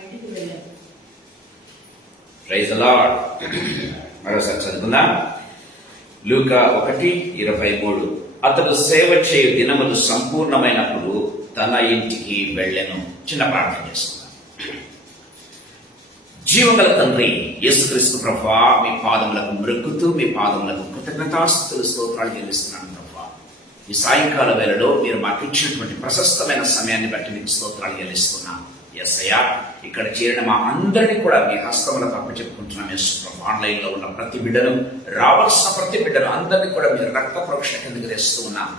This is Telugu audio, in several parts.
ఇంటికి వెళ్ళాను. Praise the lord. మరోసారి చదువుకుందాం. లూకా 1:23. అతడు సేవ చేయు దినములు సంపూర్ణమైనప్పుడు తన ఇంటికి వెళ్ళెను. చిన్న ప్రార్థన చేసుకుందాం. జీవగల తండ్రి యేసుక్రీస్తు ప్రభువా, మీ పాదములకు మృక్కుతూ మీ పాదములకు కృతజ్ఞతాస్తుతులు స్తోత్రాలు చెల్లిస్తున్నాను ప్రభువా. ఈ సాయంకాల వేళలో మీరు మాకు ఇచ్చినటువంటి ప్రశస్తమైన సమయాన్ని బట్టి మీకు స్తోత్రాలు చెల్లిస్తున్నాం. యేసయ్యా, ఇక్కడ చేరిన మా అందరినీ కూడా మీ హస్తములకు అప్పచెప్పుకుంటున్నాం. యేసు ప్రభు, ఆన్లైన్ లో ఉన్న ప్రతి బిడ్డను, రావాల్సిన ప్రతి బిడ్డను అందరినీ కూడా మీరు రక్త ప్రోక్షణ కిందకి తెస్తూ ఉన్నాం.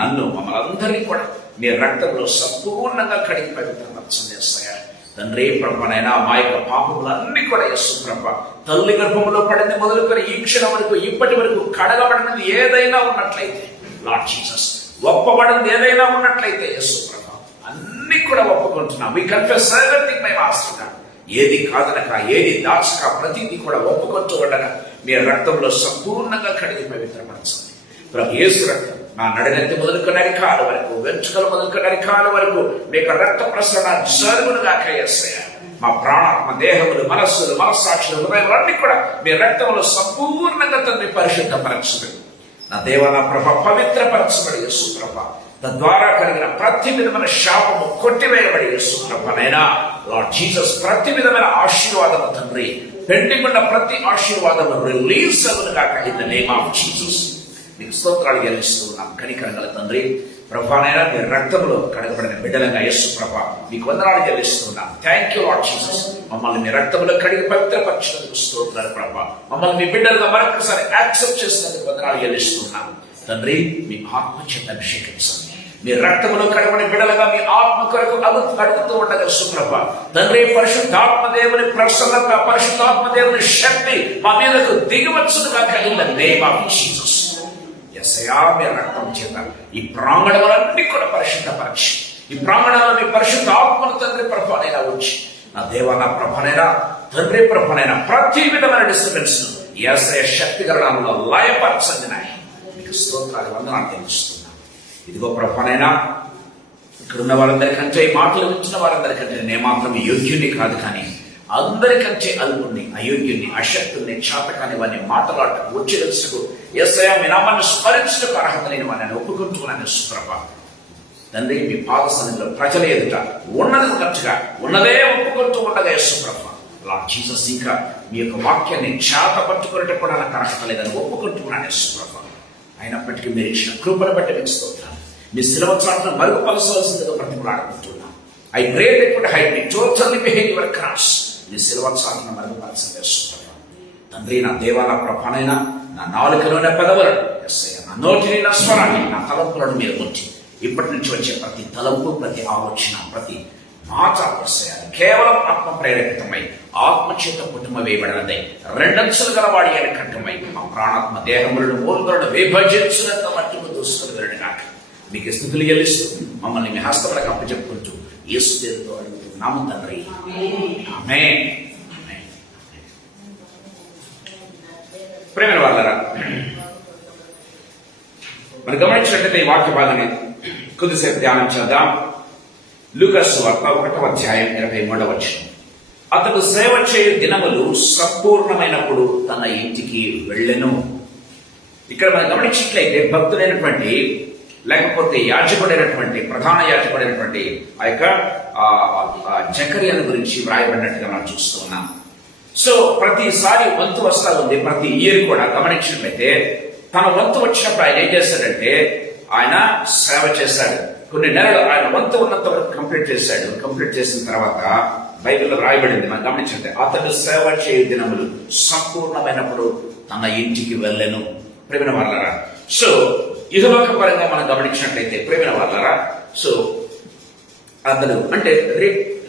నన్ను, మమ్మల్ని అందరినీ కూడా మీ రక్తంలో సంపూర్ణంగా కడిగి పవిత్రపరచండి యేసయ్యా. తండ్రి ప్రభునైనా మా యొక్క పాపములన్నీ కూడా యేసు ప్రభు, తల్లి గర్భంలో పడింది మొదలుకొని ఈ క్షణం వరకు ఇప్పటి వరకు కడగబడినది ఏదైనా ఉన్నట్లయితే లార్డ్ జీసస్, ఒప్పబడింది ఏదైనా ఉన్నట్లయితే యేసు ప్రభు, అన్ని కూడా ఒప్పుకుంటున్నాం. We confess everything my master God. ఏది కాదనక, ఏది దాచక, ప్రతిదీ కూడా ఒప్పుకుంటూ ఉండగా మీ రక్తంలో సంపూర్ణంగా కడిగి పవిత్రపరచండి ప్రభు. యేసు రక్తం నా నడినెత్తి మొదలుకొని అరికాల వరకు, వెంట్రుకలు మొదలుకొని అరికాల వరకు మీకు రక్త ప్రసరణ జరుగునుగా యేసయ్యా. మా ప్రాణాత్మ దేహములు, మనస్సులు, మనస్సాక్షులు, హృదయాలన్నీ కూడా మీ రక్తంలో సంపూర్ణంగా తండ్రి పరిశుద్ధపరచబడి నా దేవ, నా ప్రభ పవిత్రపరచబడి యేసు ప్రభ, తద్వారా కలిగిన ప్రతి విధమైన శాపము కొట్టివేయబడి యేసు ప్రభనైనా లార్డ్ జీసస్, ప్రతి విధమైన ఆశీర్వాదము తండ్రి, పెండింగ్ ఉన్న ప్రతి ఆశీర్వాదము రిలీజ్ అవునుగా in the name of Jesus. మీకు స్తోత్రాలు చెల్లిస్తూ ఉన్నాం. కనికరం గల తండ్రి ప్రభానైనా మీ రక్తంలో కడగబడిన బిడ్డలంగా యేసు ప్రభ మీకు వందనాలు చెల్లిస్తున్నాం. Thank you lord Jesus. మమ్మల్ని మీ రక్తంలో కడిగి పవిత్రపరిచినందుకు స్తోత్రాలు ప్రభ. మమ్మల్ని మీ బిడ్డలుగా మరొకసారి యాక్సెప్ట్ చేసినందుకు వందనాలు చెల్లిస్తున్నాం తండ్రి. మీ ఆత్మ చేత అభిషేకించండి. మీ రక్తంలో కడగబడిన బిడ్డలుగా మీ ఆత్మ కొరకు అడుగుతూ ఉండగా సుప్రభ తండ్రి, పరిశుద్ధాత్మ దేవుని ప్రసన్నత, పరిశుద్ధాత్మ దేవుని శక్తి మా మీదకు దిగవచ్చునుగా in the name of Jesus. యేసయ్యా, మీ రక్తం చేత ఈ ప్రాంగణములన్నీ కూడా పరిశుద్ధపరచి, ఈ ప్రాంగణాలను మీ పరిశుద్ధ ఆత్మను తండ్రి ప్రభనైనా వచ్చి నా దేవ, నా ప్రభనైనా తండ్రి ప్రభనైనా ప్రతి విధమైన డిస్టర్బెన్స్ ను యేసయ్య శక్తి గణంలో లయపరచండి నాయన. మీకు స్తోత్రాలు వందనాలు తెలుస్తున్నాను. ఇదిగో ప్రభనైనా ఇక్కడున్న వారందరికంటే, ఈ మాటలు వింటున్న వారందరికంటే నేను మాత్రం యోగ్యుని కాదు, కానీ అందరికంటే అల్పుణ్ణి, అయోగ్యుని, అశక్తుని, చేతకాని వారిని మాట్లాడటం వచ్చి తెలుసుకు యేసయ్యా, మీ నామాన్ని స్మరించడానికి అర్హత లేని వారిని ఒప్పుకుంటున్నాను సుప్రభ. తండ్రి, మీ పాద సన్నిధిలో ప్రజల ఎదుట ఉన్నది ఉన్నట్టుగా ఉన్నదే ఒప్పుకుంటూ ఉండగా యేసుప్రభ లార్డ్ జీసస్, ఇంకా మీ యొక్క వాక్యాన్ని చేత పట్టుకునేట కూడా నాకు అర్హత లేదని ఒప్పుకుంటున్నాను యేసుప్రభ. అయినప్పటికీ మీరు ఇచ్చిన కృపను బట్టి మీకు స్తోత్రాలు. మీ శిలువ చాటును మరుగుపరచవలసిందిగా ప్రతిమలాడుకుంటున్నాను. I pray that would hide me totally behind your cross. మీ శిలువ చాటును మరుగుపరచండి యేసుప్రభ. తండ్రి, నా దేవా, నా ప్రభనైనా నా నాలుకలోని పెదవులను యేసయ్యా, నా నోటిని, నా స్వరాన్ని, నా తలంపులను మీరు ఉంచి ఇప్పటి నుంచి వచ్చే ప్రతి తలంపు, ప్రతి ఆలోచన, ప్రతి మాట యేసయ్యా కేవలం ఆత్మ ప్రేరేపితమై ఆత్మచేత కుటుంబ వేయబడినదే రెండంచులు గలవాడి అని కంఠమై మా ప్రాణాత్మ దేహములను మూలులను విభజించినంత మట్టుకు దూసుకుని వెళ్ళినాక మీకు స్థుతులు చెల్లిస్తూ మమ్మల్ని మీ హస్తములకు అప్పచెప్పుకుంటూ యేసు పేరుతో అడుగుతున్నాము తండ్రి, ఆమేన్. ప్రేమ వాళ్ళరా, మనం గమనించినట్లయితే ఈ వాక్య భాగాన్ని కొద్దిసేపు ధ్యానం చేద్దాం. లూకా సువార్త 1:23. అతడు సేవ చేయు దినములు సంపూర్ణమైనప్పుడు తన ఇంటికి వెళ్ళెను. ఇక్కడ మనం గమనించినట్లయితే భక్తుడైనటువంటి, లేకపోతే యాజకుడైనటువంటి, ప్రధాన యాజకుడైనటువంటి ఆ యొక్క జకర్యాను గురించి వ్రాయబడినట్టుగా మనం చూస్తూ ఉన్నాం. సో ప్రతిసారి వంతు వస్తా ఉంది. ప్రతి ఇయర్ కూడా గమనించినట్లయితే తన వంతు వచ్చినప్పుడు ఆయన ఏం చేశాడంటే ఆయన సేవ చేశాడు. కొన్ని నెలలు ఆయన వంతు ఉన్నంత వరకు కంప్లీట్ చేశాడు. కంప్లీట్ చేసిన తర్వాత బైబిల్లో రాయబడింది, మనం గమనించండి, అతడు సేవ చేయు దినములు సంపూర్ణమైనప్పుడు తన ఇంటికి వెళ్ళెను. ప్రేమిన వాళ్ళరా, సో ఇహలోక పరంగా మనం గమనించినట్లయితే ప్రేమిన వాళ్ళరా, సో అతడు అంటే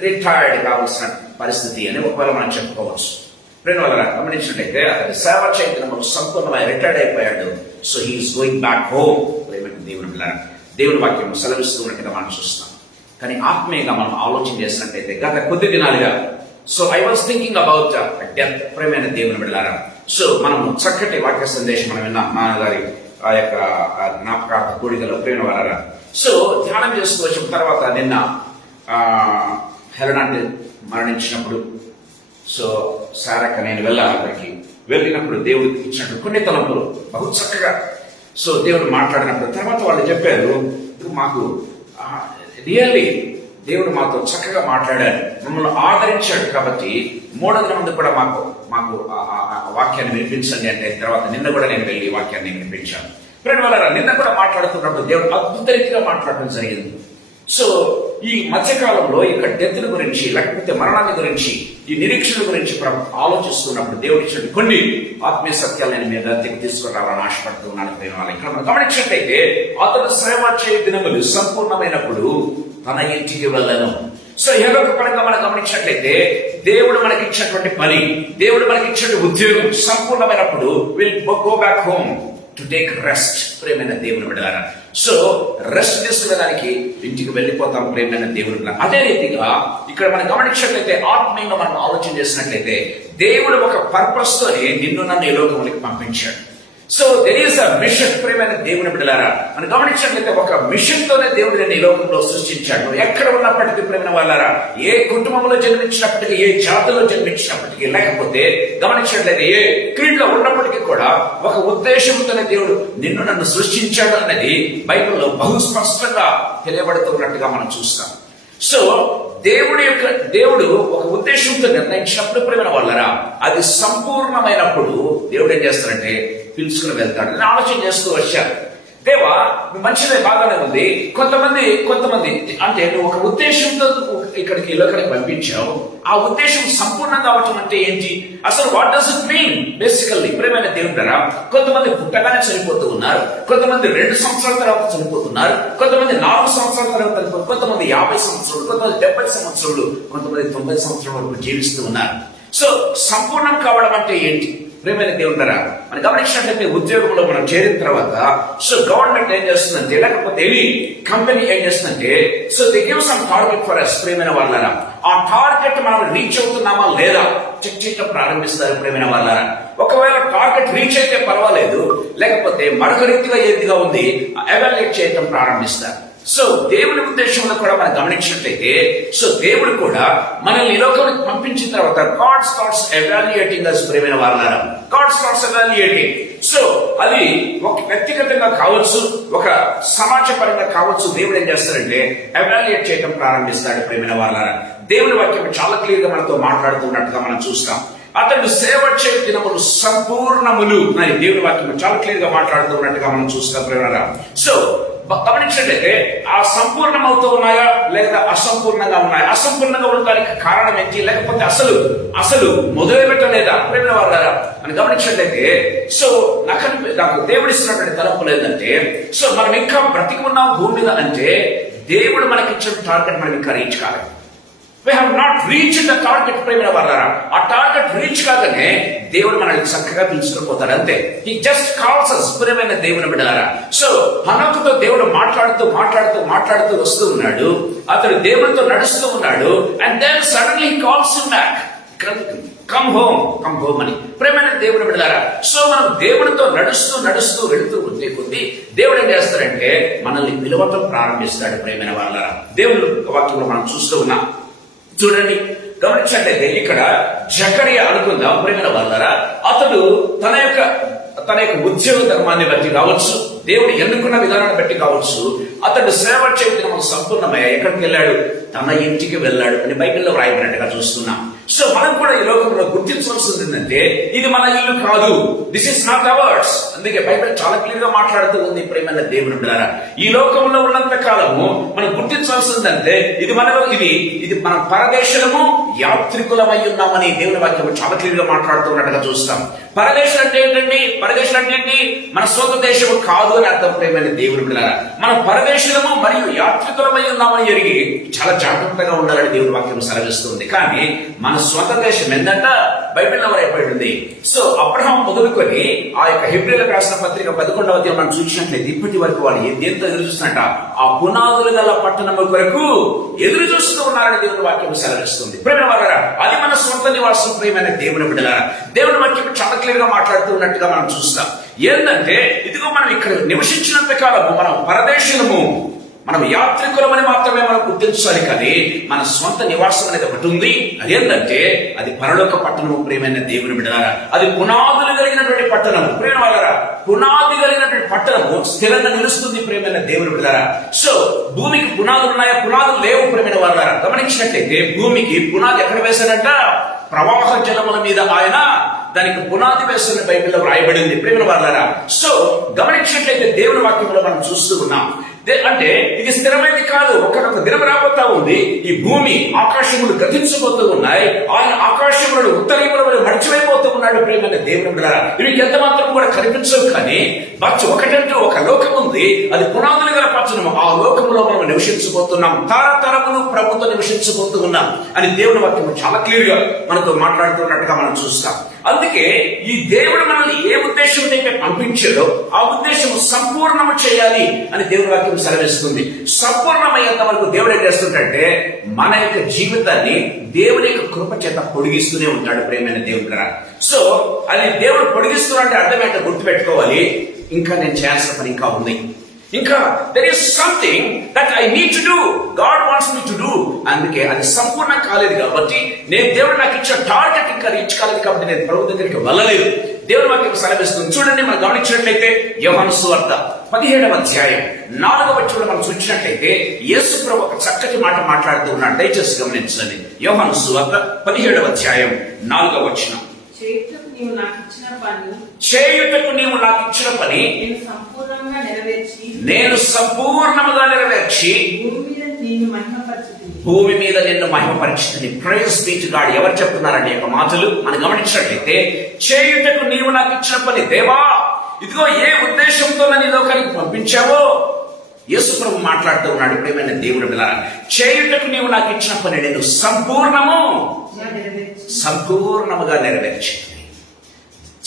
రిటైర్డ్ కావాల్సిన పరిస్థితి అని ఒకవేళ మనం చెప్పుకోవచ్చు. ప్రేమ వాళ్ళరా, గమనించినట్లయితే అతడు సేవ చేయు దినములు సంపూర్ణమైన రిటైర్డ్ అయిపోయాడు. So he's going back home. ప్రేమ దేవుని పిల్లరా, దేవుని వాక్యం సెలవిస్తున్నట్టుగా మనం చూస్తాం. కానీ ఆత్మీయంగా మనం ఆలోచన చేసినట్లయితే గత కొద్ది దినాలుగా, so I was thinking about death. ప్రేమైన దేవుని బిడ్డలారా, సో మనము చక్కటి వాక్య సందేశం మనం విన్నాం నాన్నగారి ఆ యొక్క జ్ఞాపకార్థ కూడికలో. ప్రేమ వాళ్ళారా, సో ధ్యానం చేసుకోవచ్చు. తర్వాత నిన్న హెలన్ అంటే మరణించినప్పుడు సో సారక్క నేను వెళ్ళాలి అక్కడికి. వెళ్ళినప్పుడు దేవుడు ఇచ్చినట్టు కొన్ని తలంపులు బహు చక్కగా సో దేవుడు మాట్లాడినప్పుడు తర్వాత వాళ్ళు చెప్పారు, మాకు రియల్లీ దేవుడు మాతో చక్కగా మాట్లాడాడు, మమ్మల్ని ఆదరించాడు, కాబట్టి 300 మంది కూడా మాకు మాకు వాక్యాన్ని వినిపించండి అంటే తర్వాత నిన్న కూడా నేను వెళ్ళి వాక్యాన్ని వినిపించాను. ఫ్రెండ్ వాళ్ళ నిన్న కూడా మాట్లాడుతున్నప్పుడు దేవుడు అద్భుత రీతిగా మాట్లాడడం జరిగింది. సో ఈ మధ్యకాలంలో ఇక్కడ డెత్ల గురించి లేకపోతే మరణాన్ని గురించి ఈ నిరీక్షణ గురించి ఆలోచిస్తున్నప్పుడు దేవుడు ఇచ్చిన కొన్ని ఆత్మీయ సత్యాలు నేను మీ దగ్గరికి తీసుకురావాలని ఆశపడుతూ ఉన్నాను. ఇక్కడ మనం గమనించినట్లయితే అతను సేవ చేయ దినములు సంపూర్ణమైనప్పుడు తన ఇంటికి వెళ్ళను. సో ఏదొక పరంగా మనం గమనించినట్లయితే దేవుడు మనకి ఇచ్చినటువంటి పని, దేవుడు మనకి ఇచ్చినటువంటి ఉద్యోగం సంపూర్ణమైనప్పుడు will go back home to take rest. ప్రేమైన దేవుని బిడ్డలారా, సో రెస్ట్ తీసుకునేదానికి ఇంటికి వెళ్ళిపోతాం ప్రేమైన దేవుని బిడ్డ. అదే రీతిగా ఇక్కడ మనం గమనించినట్లయితే ఆత్మీయంగా మనం ఆలోచన చేసినట్లయితే దేవుడు ఒక పర్పస్ తోనే నిన్ను నన్ను ఈ లోకంలోకి పంపించాడు. So there is a mission. ప్రేమైన దేవుని బిడ్డలారా, మనం గమనించినట్లయితే ఒక మిషన్ తోనే దేవుడు నేను ఈ లోకంలో సృష్టించాడు. ఎక్కడ ఉన్నప్పటికీ ప్రేమైన వాళ్ళారా, ఏ కుటుంబంలో జన్మించినప్పటికీ, ఏ జాతిలో జన్మించినప్పటికీ, లేకపోతే గమనించినట్లయితే ఏ క్రీడలో ఉన్నప్పటికీ కూడా ఒక ఉద్దేశంతోనే దేవుడు నిన్ను నన్ను సృష్టించాడు అనేది బైబిల్లో బహు స్పష్టంగా తెలియబడుతున్నట్టుగా మనం చూస్తాం. సో దేవుడు ఒక ఉద్దేశంతో నిర్ణయించినప్పుడు ప్రేమైన వాళ్ళరా, అది సంపూర్ణమైనప్పుడు దేవుడు ఏం చేస్తారంటే పిలుచుకుని వెళ్తాడు. నేను ఆలోచన చేస్తూ వచ్చాను, దేవా మంచిదే బాగానే ఉంది, కొంతమంది అంటే నువ్వు ఒక ఉద్దేశంతో ఇక్కడికి పంపించావు, ఆ ఉద్దేశం సంపూర్ణంగా అవటం అంటే ఏంటి అసలు? What does it mean? Basically ప్రేమైన దేవుడారా, కొంతమంది పుట్టగానే చనిపోతూ ఉన్నారు, కొంతమంది 2 సంవత్సరాల తర్వాత చనిపోతున్నారు, కొంతమంది 4 సంవత్సరాల తర్వాత చనిపోతున్నారు, కొంతమంది 50 సంవత్సరాలు, కొంతమంది 70 సంవత్సరాలు, కొంతమంది 90 సంవత్సరాల వరకు జీవిస్తూ ఉన్నారు. సో సంపూర్ణం కావడం అంటే ఏంటి ప్రేమైన దేవుడారా? మనం గమనించినట్లయితే ఉద్యోగంలో మనం చేరిన తర్వాత సో గవర్నమెంట్ ఏం చేస్తుందంటే, లేకపోతే ఎనీ కంపెనీ ఏం చేస్తుందంటే, so they give some target for us. ప్రేమైన వాళ్ళారా, ఆ టార్గెట్ మనం రీచ్ అవుతున్నామా లేదా చెక్ చేయడం ప్రారంభిస్తారు. ప్రేమైన వాళ్ళారా, ఒకవేళ టార్గెట్ రీచ్ అయితే పర్వాలేదు, లేకపోతే మరొక రీతిగా ఏదిగా ఉంది ఎవాల్యుయేట్ చేయడం ప్రారంభిస్తారు. సో దేవుని ఉద్దేశంలో కూడా మనం గమనించినట్లయితే, సో దేవుడు కూడా మనల్ని ఈ లోకానికి పంపించిన తర్వాత గాడ్ స్టార్ట్స్ ఎవాల్యుయేటింగ్ అస్. ప్రేమైన వాళ్ళారా, గాడ్ స్టార్ట్స్ ఎవాల్యుయేటింగ్. సో అది ఒక వ్యక్తిగతంగా కావచ్చు, ఒక సమాజపరంగా కావచ్చు, దేవుడు ఏం చేస్తారంటే ఎవాల్యుయేట్ చేయడం ప్రారంభిస్తాడు. ప్రేమైన వాళ్ళారా, దేవుని వాక్యం చాలా క్లియర్ గా మనతో మాట్లాడుతున్నట్టుగా మనం చూస్తాం. అతడు సేవ చేయ దినములు సంపూర్ణములు అని దేవుని వాక్యం చాలా క్లియర్ గా మాట్లాడుతున్నట్టుగా మనం చూస్తాం. ప్రేమ సో గమనించినట్లయితే ఆ సంపూర్ణమవుతూ ఉన్నాయా లేదా అసంపూర్ణంగా ఉన్నాయా? అసంపూర్ణంగా ఉండడానికి కారణం ఏంటి? లేకపోతే అసలు మొదలు పెట్టలేదా? ప్రేమ వాళ్ళారా, అని గమనించినట్లయితే సో నాకు దేవుడిస్తున్నటువంటి తలంపులు ఏంటంటే, సో మనం ఇంకా బ్రతికి ఉన్నాం భూమి మీద అంటే దేవుడు మనకి ఇచ్చిన టార్గెట్ మనం ఇంకా రీచ్ కాలేదు. We have not reached the target. ప్రేమ వాళ్ళారా, ఆ టార్గెట్ రీచ్ కాగానే దేవుడు మనల్ని చక్కగా పిలుచుకుని పోతాడు అంతే. He just calls us. ప్రేమైన దేవుని బిడ్డలారా, సో హనోకుతో దేవుడు మాట్లాడుతూ వస్తూ ఉన్నాడు, అతడు దేవుడితో నడుస్తూ ఉన్నాడు, and then suddenly he calls him back. Come home అని. ప్రేమైన దేవుని బిడ్డలారా, సో మనం దేవుడితో నడుస్తూ వెళుతూ ఉండే కొద్దీ దేవుడు ఏం చేస్తాడంటే మనల్ని పిలవటం ప్రారంభిస్తాడు. ప్రేమైన వాళ్ళారా, దేవుని వాక్యంలో మనం చూస్తూ ఉన్నాం. చూడండి, గమనించినట్లయితే ఇక్కడ జకరియా అనుకుందాం. ప్రేమైన వాళ్ళారా, అతడు తన యొక్క ఉద్యోగ ధర్మాన్ని బట్టి కావచ్చు, దేవుడు ఎన్నుకున్న విధానాన్ని బట్టి కావచ్చు, అతడు సేవ చేయడం సంపూర్ణమయ్యా. ఎక్కడికి వెళ్ళాడు? తన ఇంటికి వెళ్ళాడు అని బైబిల్లో వ్రాయబడినట్టుగా చూస్తున్నాం. సో మనం కూడా ఈ లోకంలో గుర్తించవలసింది ఏంటంటే, ఇది మన ఇల్లు కాదు, దిస్ ఇస్ నాట్ అవర్స్. అందుకే బైబిల్ చాలా క్లియర్ గా మాట్లాడుతూ ఉంది. ప్రేమైన దేవుని బిడ్డలారా, ఈ లోకంలో ఉన్నంత కాలము మనం గుర్తించవలసిందంటే ఇది మన పరదేశము, యాత్రికులమై ఉన్నామని దేవుని వాక్యం చాలా క్లియర్ గా మాట్లాడుతున్నట్టుగా చూస్తాం. పరదేశం అంటే ఏంటండి? పరదేశం అంటే ఏంటి? మన సొంత దేశము కాదు అని అర్థం. ప్రేమైన దేవుని బిడ్డలారా, మనం పరదేశము మరియు యాత్రికులమై ఉన్నామని ఎరిగి చాలా జాగ్రత్తగా ఉండాలని దేవుని వాక్యం సెలవిస్తుంది. కానీ మన స్వంత దేశం ఏంటంట బైబిల్లో రాయబడింది. సో అబ్రహాం మొదలుకొని ఆ యొక్క హెబ్రీయులకు రాసిన పత్రిక 11వ అధ్యాయం మనం చూసినట్లయితే ఇప్పటి వరకు వాళ్ళు దేంతో ఎదురు చూస్తున్నట్ట? ఆ పునాదులు గల పట్టణము కొరకు ఎదురు చూస్తూ ఉన్నారని దేవుని వాక్యం సెలవిస్తుంది. ప్రేమ వాళ్ళారా, అది మన సొంత నివాసం. ప్రేమైన దేవుని బిడ్డలారా, దేవుని వాక్యం చాలా క్లియర్ గా మాట్లాడుతున్నట్టుగా మనం చూస్తాం. ఏంటంటే ఇదిగో మనం ఇక్కడ నివసించినంత కాలము మనం పరదేశులము, మనం యాత్రికులమని మాత్రమే మనం గుర్తించాలి. కానీ మన స్వంత నివాసం అనేది ఒకటి ఉంది. అదేంటంటే అది పరలోక పట్టణము. ప్రియమైన దేవుని బిడ్డలారా, అది పునాదులు కలిగినటువంటి పట్టణము. ప్రియమైన వాళ్ళారా, పునాది కలిగినటువంటి పట్టణము స్థిరంగా నిలుస్తుంది. ప్రియమైన దేవుని బిడ్డలారా, సో భూమికి పునాదులు ఉన్నాయా? పునాదులు లేవు. ప్రియమైన వాళ్ళారా, గమనించినట్లయితే భూమికి పునాది ఎక్కడ వేశాడంట? ప్రవాహ జలముల మీద ఆయన దానికి పునాది వేసిన బైబిల్లో రాయబడింది. ప్రియమైన వాళ్ళారా, సో గమనించినట్లయితే దేవుని వాక్యంలో మనం చూస్తూ ఉన్నాం. అంటే ఇది స్థిరమైనది కాదు. ఒకనొక దినం రాబోతా ఉంది. ఈ భూమి ఆకాశములు గతించబోతూ ఉన్నాయి. ఆయన ఆకాశములను ఉత్తరీముల మడిచిపోతూ ఉన్నాడు. ప్రేమైన దేవుని బిడ్డలారా, ఇవి ఎంత మాత్రం కూడా కనిపించవు. కానీ ఒకటంటూ ఒక లోకం ఉంది. అది పునాదులు గల పట్టణము. ఆ లోకములో మనం నివసించబోతున్నాం. తరతరములు ప్రభుత్వం నివసించబోతూ ఉన్నాం అని దేవుని వాక్యం చాలా క్లియర్ గా మనతో మాట్లాడుతున్నట్టుగా మనం చూస్తాం. అందుకే ఈ దేవుడు మనల్ని ఏ ఉద్దేశంతో అయితే పంపించాడో ఆ ఉద్దేశం సంపూర్ణము చేయాలి అని దేవుని వాక్యం సెలవిస్తుంది. సంపూర్ణమయ్యేంత వరకు దేవుడు ఏం చేస్తుంటే మన యొక్క జీవితాన్ని దేవుని యొక్క కృప చేత పొడిగిస్తూనే ఉంటాడు. ప్రేమైన దేవుడు కదా. సో అది దేవుడు పొడిగిస్తున్నట్టే అర్థమేంటో గుర్తుపెట్టుకోవాలి. ఇంకా నేను చేయాల్సిన పని ఇంకా ఉంది. ఇంకా there is something that I need to do. God wants me to do. అందుకే అది సంపూర్ణం కాలేదు కాబట్టి నేను దేవుడు నాకు ఇచ్చిన టార్గెట్ ఇంకా రీచ్ కాలేదు కాబట్టి నేను ప్రభు దగ్గరికి వెళ్ళలేదు. దేవుడు మాకు సెలవిస్తుంది. చూడండి, మనం గమనించినట్లయితే యోహాను సువార్త 17వ అధ్యాయం 4వ వచనంలో మనం చూసినట్లయితే యేసు ప్రభు ఒక చక్కటి మాట మాట్లాడుతూ ఉన్నాడు. దయచేసి గమనించండి. యోహాను సువార్త 17వ అధ్యాయం 4వ వచనం. చేయుటకు నీవు నాకు ఇచ్చిన పని నేను సంపూర్ణముగా నెరవేర్చి భూమి మీద నిన్ను మహిమపరిచింది. Praise be to God. ఎవరు చెప్తున్నారండి యొక్క మాటలు మనం గమనించినట్లయితే, చేయుటకు నీవు నాకు ఇచ్చిన పని, దేవా ఇదిగో ఏ ఉద్దేశంతో నన్ను ఈ లోకానికి పంపించావో యేసు ప్రభు మాట్లాడుతూ ఉన్నాడు. ప్రియమైన దేవుని బిడ్డలారా, చేయుటకు నీవు నాకు ఇచ్చిన పని నేను సంపూర్ణముగా నెరవేర్చి,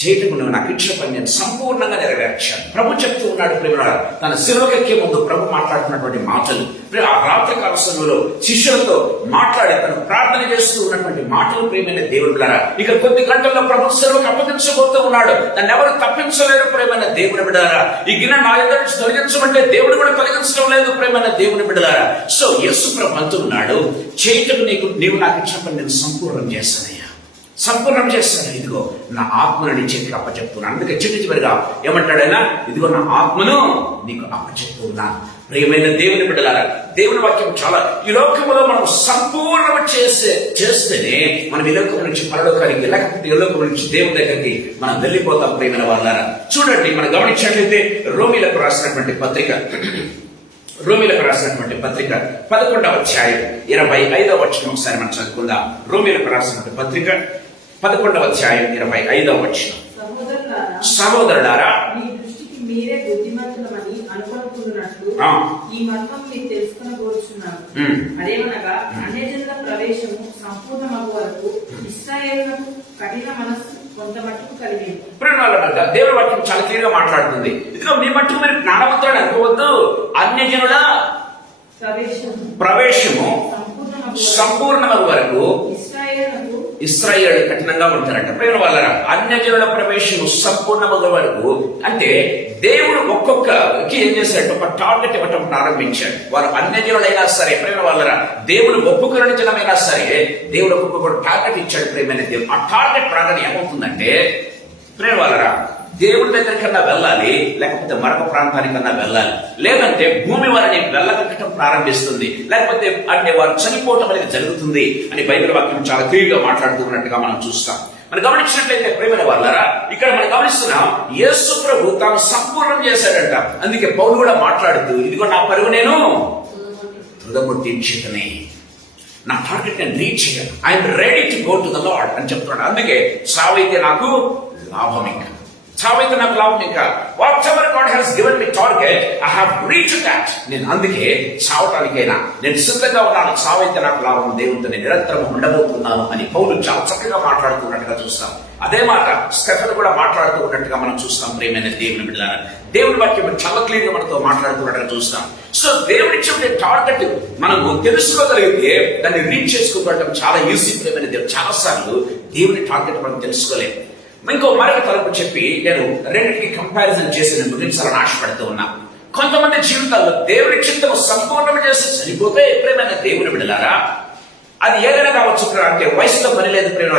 చేయటకు నువ్వు నాకు ఇచ్చిన పని నేను సంపూర్ణంగా నెరవేర్చాను. ప్రభు చెప్తూ ఉన్నాడు. ప్రేమ తన శిలువకెక్కే ముందు ప్రభు మాట్లాడుతున్నటువంటి మాటలు, ఆ రాత్రికాల సమయంలో శిష్యులతో మాట్లాడి తను ప్రార్థన చేస్తూ ఉన్నటువంటి మాటలు. ప్రేమైన దేవుని బిడ్డలారా, ఇక కొద్ది గంటల్లో ప్రభు శిలువకు అప్పగించబోతూ ఉన్నాడు. దాన్ని ఎవరు తప్పించలేరు. ప్రేమైన దేవుని బిడ్డలారా, ఈ గిన్నె నా ఎదుట నుంచి తొలగించమంటే దేవుడు కూడా తొలగించడం లేదు. ప్రేమైన దేవుని బిడ్డలారా, సో యేసు ప్రభు అంటూ ఉన్నాడు, చేయటకు నీవు నాకు ఇచ్చిన పని నేను సంపూర్ణం చేస్తాను. ఇదిగో నా ఆత్మను నీ చేతికి అప్పచెప్తున్నాను. అందుకే చివరిగా ఏమంటాడైనా, ఇదిగో నా ఆత్మను నీకు అప్పచెప్తున్నా. ప్రియమైన దేవుని బిడ్డలారా, దేవుని వాక్యం చాలా ఈ లోకంలో మనం సంపూర్ణం చేస్తేనే మనం ఈ లోకం నుంచి పరలోకానికి, లేకపోతే ఈ లోకం నుంచి దేవుని దగ్గరికి మనం వెళ్ళిపోతాం. ప్రియమైన వాళ్ళారా, చూడండి, మనం గమనించినట్లయితే రోమీలకు రాసినటువంటి పత్రిక 11వ అధ్యాయం 25వ వచనం ఒకసారి మనం చదువుకుందాం. రోమీలకు రాసినటువంటి పత్రిక 11వ అధ్యాయం 25వ వచనం. సహోదరులారా, మీరే బుద్ధిమంతులమని అనుకుంటున్నట్లు ఈ మతం మీరు తెలుసుకొనబోచున్నాను. అదేమనగా అన్యజనుల ప్రవేశము సంపూర్ణమగు వరకు ఇశ్రాయేలునకు కఠిన మనస్సు కొంత మట్టుకు కలిగింది. దేవుని వాక్యం చాలా క్లియర్ గా మాట్లాడుతుంది. ఇదిగో మీ మట్టుకు మీరు జ్ఞానవంతుడు అనుకోవద్దు. అన్యజనుల ప్రవేశము సంపూర్ణమగు వరకు ఇశ్రాయేలు కఠినంగా ఉంటారంట. ప్రేమ వాళ్ళరా, అన్యజనుల ప్రవేశము సంపూర్ణమగు వరకు అంటే దేవుడు ఒక్కొక్కకి ఏం చేశాడు, ఒక టార్గెట్ ఇవ్వటం ప్రారంభించాడు. వారు అన్యజనులైనా సరే, ప్రేమ వాళ్ళరా, దేవుడు ఒప్పుకున్న జనమైనా సరే దేవుడు ఒక్కొక్క టార్గెట్ ఇచ్చాడు. ప్రేమైన దేవుడు ఆ టార్గెట్ ప్రాంతం ఏమవుతుందంటే, ప్రేమ వాళ్ళరా, దేవుడి దగ్గరికన్నా వెళ్ళాలి, లేకపోతే మరొక ప్రాంతానికన్నా వెళ్ళాలి, లేదంటే భూమి వారిని వెళ్ళగట్టడం ప్రారంభిస్తుంది, లేకపోతే అంటే వారు చనిపోవటం అనేది జరుగుతుంది అని బైబిల్ వాక్యం చాలా క్లియర్ గా మాట్లాడుతున్నట్టుగా మనం చూస్తాం. మనం గమనించినట్లయితే ప్రేమైన వాళ్ళారా, ఇక్కడ మనం గమనిస్తున్నాం యేసు ప్రభు తాను సంపూర్ణం చేశాడంట. అందుకే పౌలు కూడా మాట్లాడుతూ, ఇదిగో నా పరుగు నేను తుదముట్టించుకుని నా టార్గెట్ నేను రీచ్ చేయాలి, I'm ready to go to the lord అని చెప్తున్నాడు. అందుకే చావైతే నాకు లాభం, చావైతే నాకు లాభం. ఇంకా what ever God has given me target, I have reached that. నేను అందుకే చావటానికైనా నేను సిద్ధంగా ఉన్నాను. చావైతే నాకు లాభం, దేవునితో నేను నిరంతరం ఉండబోతున్నాను అని పౌలు చాలా చక్కగా మాట్లాడుతున్నట్టుగా చూస్తాం. అదే మాట స్టెఫెన్ కూడా మాట్లాడుతూ ఉన్నట్టుగా మనం చూస్తాం. ప్రియమైన దేవుని బిడ్డలారా, దేవుని వాక్యం చాలా క్లియర్ గా మనతో మాట్లాడుతున్నట్టుగా చూస్తాం. సో దేవుడి చెప్పే టార్గెట్ మనము తెలుసుకోగలిగితే దాన్ని రీచ్ చేసుకోవడం చాలా ఈజీ. ప్రియమైన దేవుడు, చాలా సార్లు దేవుని టార్గెట్ మనం తెలుసుకోలేము. మరొక తరపు చెప్పి నేను రెండింటికి కంపారిజన్ చేసి నేను ముగించాలని ఆశపడుతూ ఉన్నా. కొంతమంది జీవితాల్లో దేవుని చిత్తం సంపూర్ణం చేసి చనిపోతే ప్రేమైన దేవుని బిడ్డలారా, అది ఏదైనా కావచ్చు. అంటే వయసుతో పని లేదు ప్రేమ.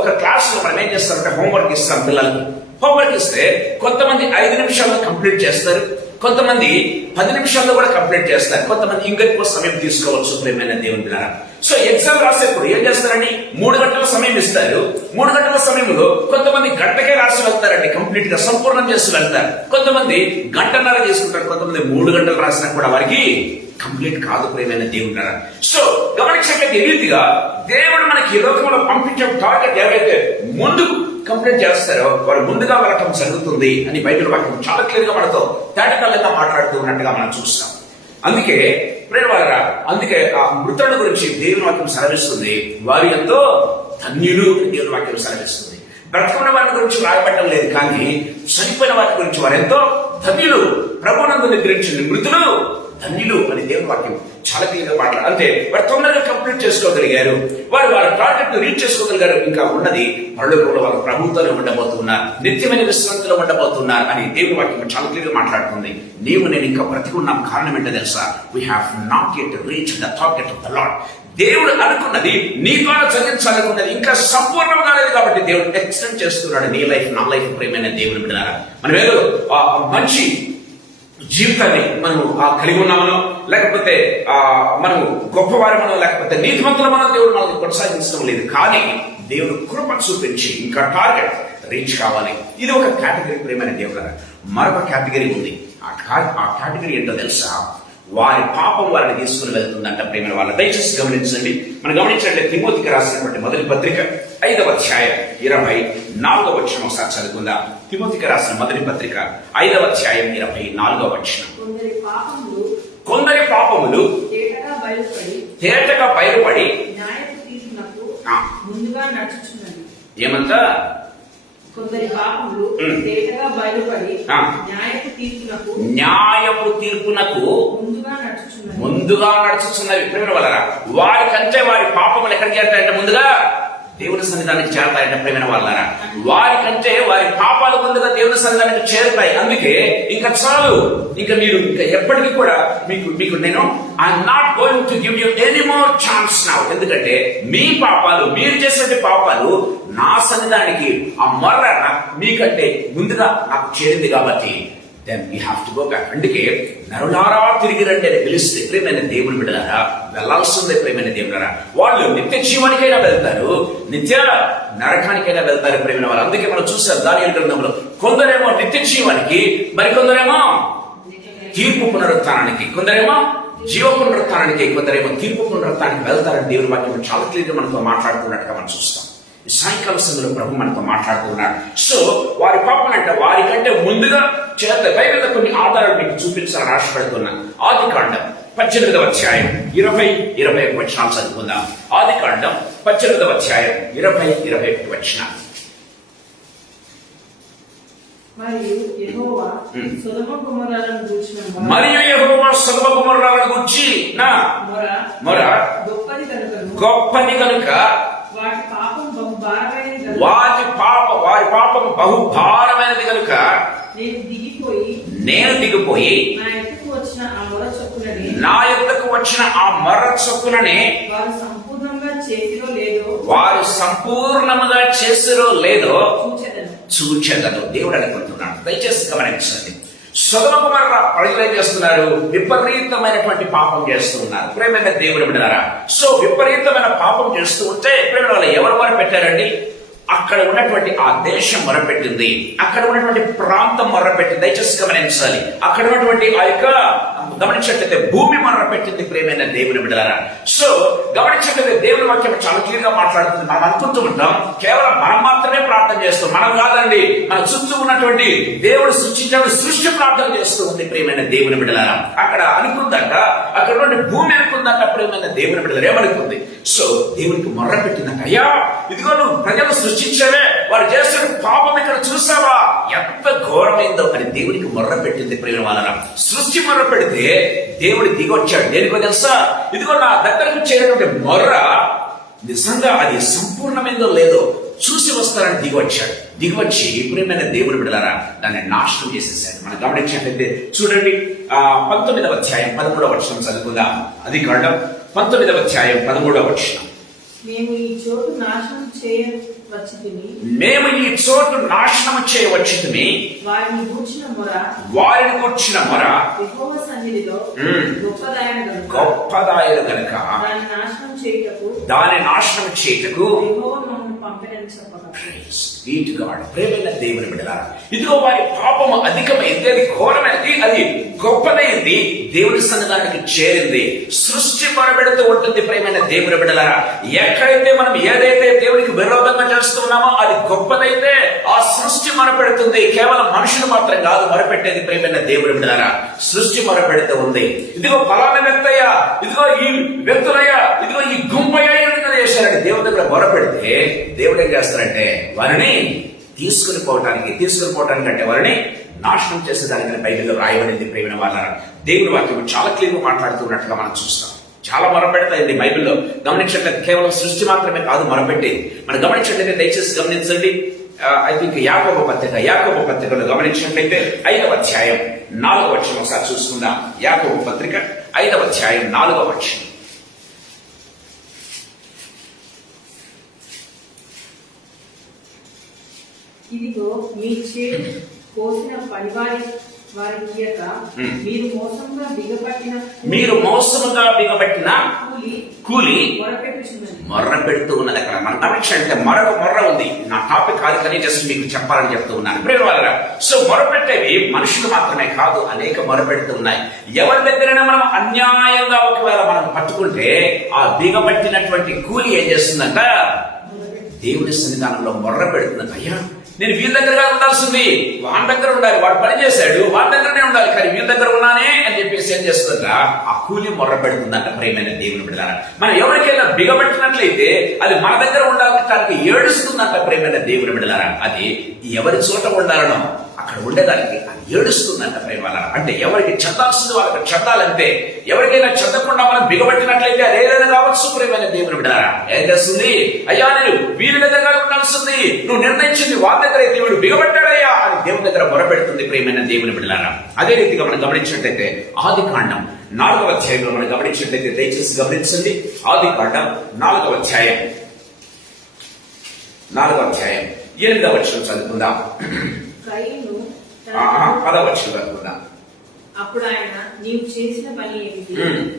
ఒక క్లాస్ లో మనం ఏం చేస్తామంటే హోంవర్క్ ఇస్తాం పిల్లలకి. హోంవర్క్ ఇస్తే కొంతమంది 5 నిమిషాల్లో కంప్లీట్ చేస్తారు, కొంతమంది 10 నిమిషాల్లో కూడా కంప్లీట్ చేస్తారు, కొంతమంది ఇంకా ఎక్కువ సమయం తీసుకోవచ్చు ప్రేమైన దేవుని బిడ్డలారా. సో ఎగ్జామ్ రాసేప్పుడు ఏం చేస్తారండి, 3 గంటల సమయం ఇస్తారు. 3 గంటల సమయంలో కొంతమంది గంటకే రాసి వెళ్తారండి, కంప్లీట్ గా సంపూర్ణం చేసి వెళ్తారు. కొంతమంది గంటన్నర చేసుకుంటారు, కొంతమంది 3 గంటలు రాసినా కూడా వారికి కంప్లీట్ కాదు ప్రేమైన దేవుని. సో గమనించట్లయితే ఈ రీతిగా దేవుడు మనకి ఈ లోకంలో పంపించే టార్గెట్ ఎవరైతే ముందు కంప్లీట్ చేస్తారో వారు ముందుగా వెళ్ళటం జరుగుతుంది అని బైబిల్ వాక్యం చాలా క్లియర్ గా మనతో తేటతెల్లంగా మాట్లాడుతూ ఉన్నట్టుగా మనం చూస్తాం. అందుకే ప్రేరవారా, అందుకే ఆ మృతుల గురించి దేవుని వాక్యం సెలవిస్తుంది, వారు ఎంతో ధన్యులు అని దేవుని వాక్యం సెలవిస్తుంది. బ్రతుకున్న వారి గురించి రాయబట్టం లేదు, కానీ చనిపోయిన వారి గురించి వారు ఎంతో ధన్యులు, ప్రభునందు నిద్రించింది మృతులు ధన్యులు అని దేవుని వాక్యం చాలా క్లియర్గా మాట్లాడారు. అంటే వారు తొందరగా కంప్లీట్ చేసుకోగలిగారు, వారి టార్గెట్ రీచ్ చేసుకోగలిగారు. ఇంకా ఉన్నది పరలోకంలో వాళ్ళ ప్రభుత్వంలో ఉండబోతున్నారు, నిత్యమైన విశ్రాంతిలో ఉండబోతున్నారు అని దేవుని వాక్యం చాలా క్లియర్గా మాట్లాడుతుంది. నీవు నేను ఇంకా బ్రతికున్నాం కారణం ఏంటో తెలుసా? We have not yet reach the target of the lord. దేవుడు అనుకున్నది నీ ద్వారా జరిగించాలనుకున్నది ఇంకా సంపూర్ణం కాలేదు కాబట్టి దేవుడు ఎక్స్టెండ్ చేస్తున్నాడు నీ లైఫ్, నా లైఫ్. ప్రేమైన దేవుని బిడ్డలారా, మనం ఏదో మంచి జీవితాన్ని మనం కలిగి ఉన్నామనో, లేకపోతే మనం గొప్పవారమనో, లేకపోతే నీతిమంతులమనో దేవుడు మనల్ని కొనసాగించడం లేదు, కానీ దేవుడు కృప చూపించి ఇంకా టార్గెట్ రీచ్ కావాలి. ఇది ఒక కేటగిరీ ప్రేమైన దేవుడు. మరొక కేటగిరీ ఉంది. ఆ కేటగిరీ ఏంటో తెలుసా? వారి పాపం వారిని తీసుకుని వెళ్తుందంట ప్రేమైన వాళ్ళ. దయచేసి గమనించండి. మనం గమనించండి, తిమోతికి రాసినటువంటి మొదటి పత్రిక 5వ అధ్యాయం 24వ వచనం ఒకసారి చదువుకుందాం. తిమోతికి రాసిన మొదటి పత్రిక 5వ అధ్యాయం 24వ వచనం. కొందరి పాపములు తేటగా బయలుపడి ముందుగా నడుచుచున్నది. ఏమంతా? కొందరి పాపములు తేటగా బయలుపడి న్యాయపు తీర్పునకు ముందుగా నడుచుచున్నవి. ప్రేమ వలన వారికంటే వారి పాపములు ఎక్కడికి చేస్తాయంటే ముందుగా దేవుని సన్నిధానికి చేరతాయంటే ప్రేమ వాళ్ళరా. వారికంటే వారి పాపాలు ముందుగా దేవుని సన్నిధానికి చేరుతాయి. అందుకే ఇంకా చాలు, ఇంకా మీరు ఇంకా ఎప్పటికీ కూడా మీకు నేను I'm not going to give you any more chance now. ఎందుకంటే మీ పాపాలు, మీరు చేసే పాపాలు నా సన్నిధానికి ఆ మొర్ర మీకంటే ముందుగా నాకు చేరింది కాబట్టి then we have to go back. అందుకే నరులారా తిరిగి రండి అని పిలిస్తే ప్రేమైన దేవుని బిడ్డలారా వెళ్లాల్సిందే. ప్రేమైన దేవులారా, వాళ్ళు నిత్య జీవానికైనా వెళ్తారు, నిత్య నరకానికైనా వెళ్తారు ప్రేమైన వాళ్ళు. అందుకే మనం చూసాం దానియేలు గ్రంథంలో కొందరేమో నిత్య జీవానికి, మరికొందరేమో తీర్పు పునరుత్థానానికి, కొందరేమో జీవ పునరుత్థానానికి, కొందరేమో తీర్పు పునరుత్థానానికి వెళ్తారని దేవుని వాక్యం చాలా క్లియర్గా మనతో మాట్లాడుతున్నట్టుగా మనం చూస్తాం. ఈ సాయంకాల సమయంలో ప్రభు మనతో మాట్లాడుతున్నాడు. సో వారి పాపం అంటే వారికంటే ముందుగా చేత బైబిల్లో కొన్ని ఆధారాలు మీకు చూపించాలని ఆశపడుతున్నాను. ఆదికాండం 18వ అధ్యాయం 20-21 వచనాలు చదువుకుందాం. ఆదికాండం 18వ అధ్యాయం 20-21 వచనాలు. మరియు యెహోవా సొదొమ గొమొర్రాలను గూర్చి నా మొర గొప్పది కనుక వారి పాపం బహు భారమైనది కనుక నేను దిగిపోయి నా యొద్దకు వచ్చిన ఆ మొర చొప్పుననే వారు సంపూర్ణముగా చేసిరో లేదో చూచెదను దేవుడు అనుకుంటున్నాడు. దయచేసి గమనించండి. సొదొమ గొమొర్రా ప్రజలు ఏం చేస్తున్నారు? విపరీతమైనటువంటి పాపం చేస్తూ ఉన్నారు ప్రేమైన దేవుని బిడ్డలారా. సో విపరీతమైన పాపం చేస్తూ ఉంటే ప్రేమ వాళ్ళు ఎవరు మొరపెట్టారండి? అక్కడ ఉన్నటువంటి ఆ దేశం మొరపెట్టింది, అక్కడ ఉన్నటువంటి ప్రాంతం మొరపెట్టింది. దయచేసి గమనించాలి. అక్కడ ఉన్నటువంటి ఆ యొక్క గమనించట్లయితే భూమి మొరపెట్టింది ప్రేమైన దేవుని బిడ్డలారా. సో గమనించట్లయితే దేవుని వాక్యం చాలా క్లియర్ గా మాట్లాడుతుంది. మనం అనుకుంటూ ఉంటాం కేవలం మనం మాత్రమే ప్రార్థన చేస్తాం. మనం కాదండి, మన చుట్టూ ఉన్నటువంటి దేవుడు సృష్టించిన సృష్టి ప్రార్థన చేస్తూ ఉంది ప్రేమైన దేవుని బిడ్డలారా. అక్కడ అనుకుందంట, అక్కడ ఉన్నటువంటి భూమి అనుకుందంట ప్రేమైన దేవుని బిడ్డలారా. ఏమనుకుంది? సో దేవునికి మొర్ర పెట్టిందంట, అయ్యా ఇదిగో నువ్వు ప్రజలు సృష్టించావే, వారు చేస్తున్న పాపం ఇక్కడ చూసావా, ఎంత ఘోరమైందో అని దేవునికి మొర్ర పెట్టింది ప్రేమ వాళ్ళరా. సృష్టి మొర్ర పెడితే దేవుడు దిగొచ్చాడు. దేనికో తెలుసా? ఇదిగో నా దగ్గరకు చేరినటువంటి మొర్ర నిజంగా అది సంపూర్ణమైందో లేదో చూసి వస్తారని దిగివచ్చాడు. దిగివచ్చి ప్రియమైన దేవుని బిడ్డలారా దాన్ని నాశనం చేసేసాడు. మనం గమనించినట్లయితే చూడండి 19వ అధ్యాయం 13వ వచనం చదువుకుందాం. అది కాండం 19వ అధ్యాయం 13వ వచనం. మేము ఈ చోటు నాశనం చేయవచ్చుతిమి, మేము ఈ చోటు నాశనం చేయవచ్చుతిమి, వారిని గూర్చిన మొర యెహోవా సన్నిధిలో గొప్పదాయను గనుక దాన్ని నాశనం చేయుటకు యెహోవా మమ్మల్ని పంపినని చెప్పగా ప్రేమైన దేవుని బిడ్డలారా, ఇదిగో వారి పాపము అధికమైంది, అది ఘోరమైనది, అది గొప్పదైంది, దేవుని సన్నిధానానికి చేరింది. సృష్టి మొరపెడుతూ ఉంటుంది. ప్రేమైన దేవుని బిడ్డలారా, ఎక్కడైతే మనం ఏదైతే దేవునికి విరోధంగా చేస్తున్నామో అది గొప్పదైతే ఆ సృష్టి మొరపెడుతుంది. కేవలం మనుషులు మాత్రం కాదు మొరపెట్టేది. ప్రేమైన దేవుని బిడ్డలారా, సృష్టి మొరపెడుతూ ఉంది. ఇదిగో ఫలానా వ్యక్తయ్యా, ఇదిగో ఈ వ్యక్తులయ్యా, ఇదిగో ఈ గుంపయ్యా చేశారని దేవుడి దగ్గర మొరపెడితే దేవుడు ఏం చేస్తారంటే వారిని తీసుకుని పోవటానికి అంటే వారిని నాశనం చేసేదానికి బైబిల్లో రాయబడింది. ప్రేమైన వాళ్ళ దేవుని వాక్యం చాలా క్లియర్ గా మాట్లాడుతున్నట్లుగా మనం చూస్తాం. చాలా మొరపెడతాయండి బైబిల్లో. గమనించట్లేదు, కేవలం సృష్టి మాత్రమే కాదు మొరపెట్టేది. మనం గమనించట్లయితే దయచేసి గమనించండి. ఐ థింక్ యాకోబు పత్రికలో గమనించినట్లయితే 5వ అధ్యాయం 4వ వచనం ఒకసారి చూసుకుందాం. యాకోబు పత్రిక 5వ అధ్యాయం 4వ వచనం. ఇదిగో మీ చేతి కోసిన పనివారి వారికి మీరు మోసముగా బిగపట్టిన కూలి మొర్రపెడుతూ ఉన్నది. అక్కడ మన పరీక్ష అంటే మరొక మొర్ర ఉంది. నా టాపిక్ కాదు కానీ జస్ట్ మీకు చెప్పాలని చెప్తూ ఉన్నాను. ప్రేమ వాళ్ళరా, సో మొరపెట్టేవి మనుషులు మాత్రమే కాదు, అనేక మొరపెడుతూ ఉన్నాయి. ఎవరి దగ్గరైనా మనం అన్యాయంగా ఒకవేళ మనం పట్టుకుంటే ఆ బిగపట్టినటువంటి కూలి ఏం చేస్తుందంట, దేవుని సన్నిధానంలో మొర్ర పెడుతుందంట. అయ్యా, నేను వీళ్ళ దగ్గరగా ఉండాల్సింది, వాడి దగ్గర ఉండాలి, వాడు పని చేశాడు, వాడి దగ్గరనే ఉండాలి, కానీ వీళ్ళ దగ్గర ఉన్నానే అని చెప్పేసి ఏం చేస్తుందంట, ఆ కూలి మొర్ర పెడుతుందంట. ప్రేమైన దేవుని బిడ్డలారా, మనం ఎవరికైనా బిగబెట్టినట్లయితే అది మన దగ్గర ఉండాలని ఏడుస్తుందంట. ప్రేమైన దేవుని బిడ్డలారా, అది ఎవరి చోట ఉండాలనో అక్కడ ఉండేదానికి అది ఏడుస్తుందంట. ప్రేమ అంటే ఎవరికి చెందాల్సింది వాళ్ళకి చెందాలంటే, ఎవరికైనా చెందకుండా మనం బిగబట్టినట్లయితే అదేదైనా కావచ్చు. ప్రేమైన దేవుని బిడ్డలారా, ఏం చేస్తుంది, అయ్యా నేను వీరి దగ్గర ఉండాల్సింది, నువ్వు నిర్ణయించింది వాళ్ళ దగ్గర దేవుడు బిగబట్టాడయ్యా అని దేవుని దగ్గర మొరపెడుతుంది. ప్రేమైన దేవుని బిడ్డలారా, అదే రీతిగా మనం గమనించినట్లయితే ఆది కాండం 4వ అధ్యాయంలో మనం గమనించినట్లయితే దయచేసి గమనించండి. ఆది కాండం 4వ అధ్యాయం 8వ వచనం చదువుకుందాం. 10వ వచనం చదువుకుందాం. అప్పుడు ఆయన, నీవు చేసిన పని ఏమిటి?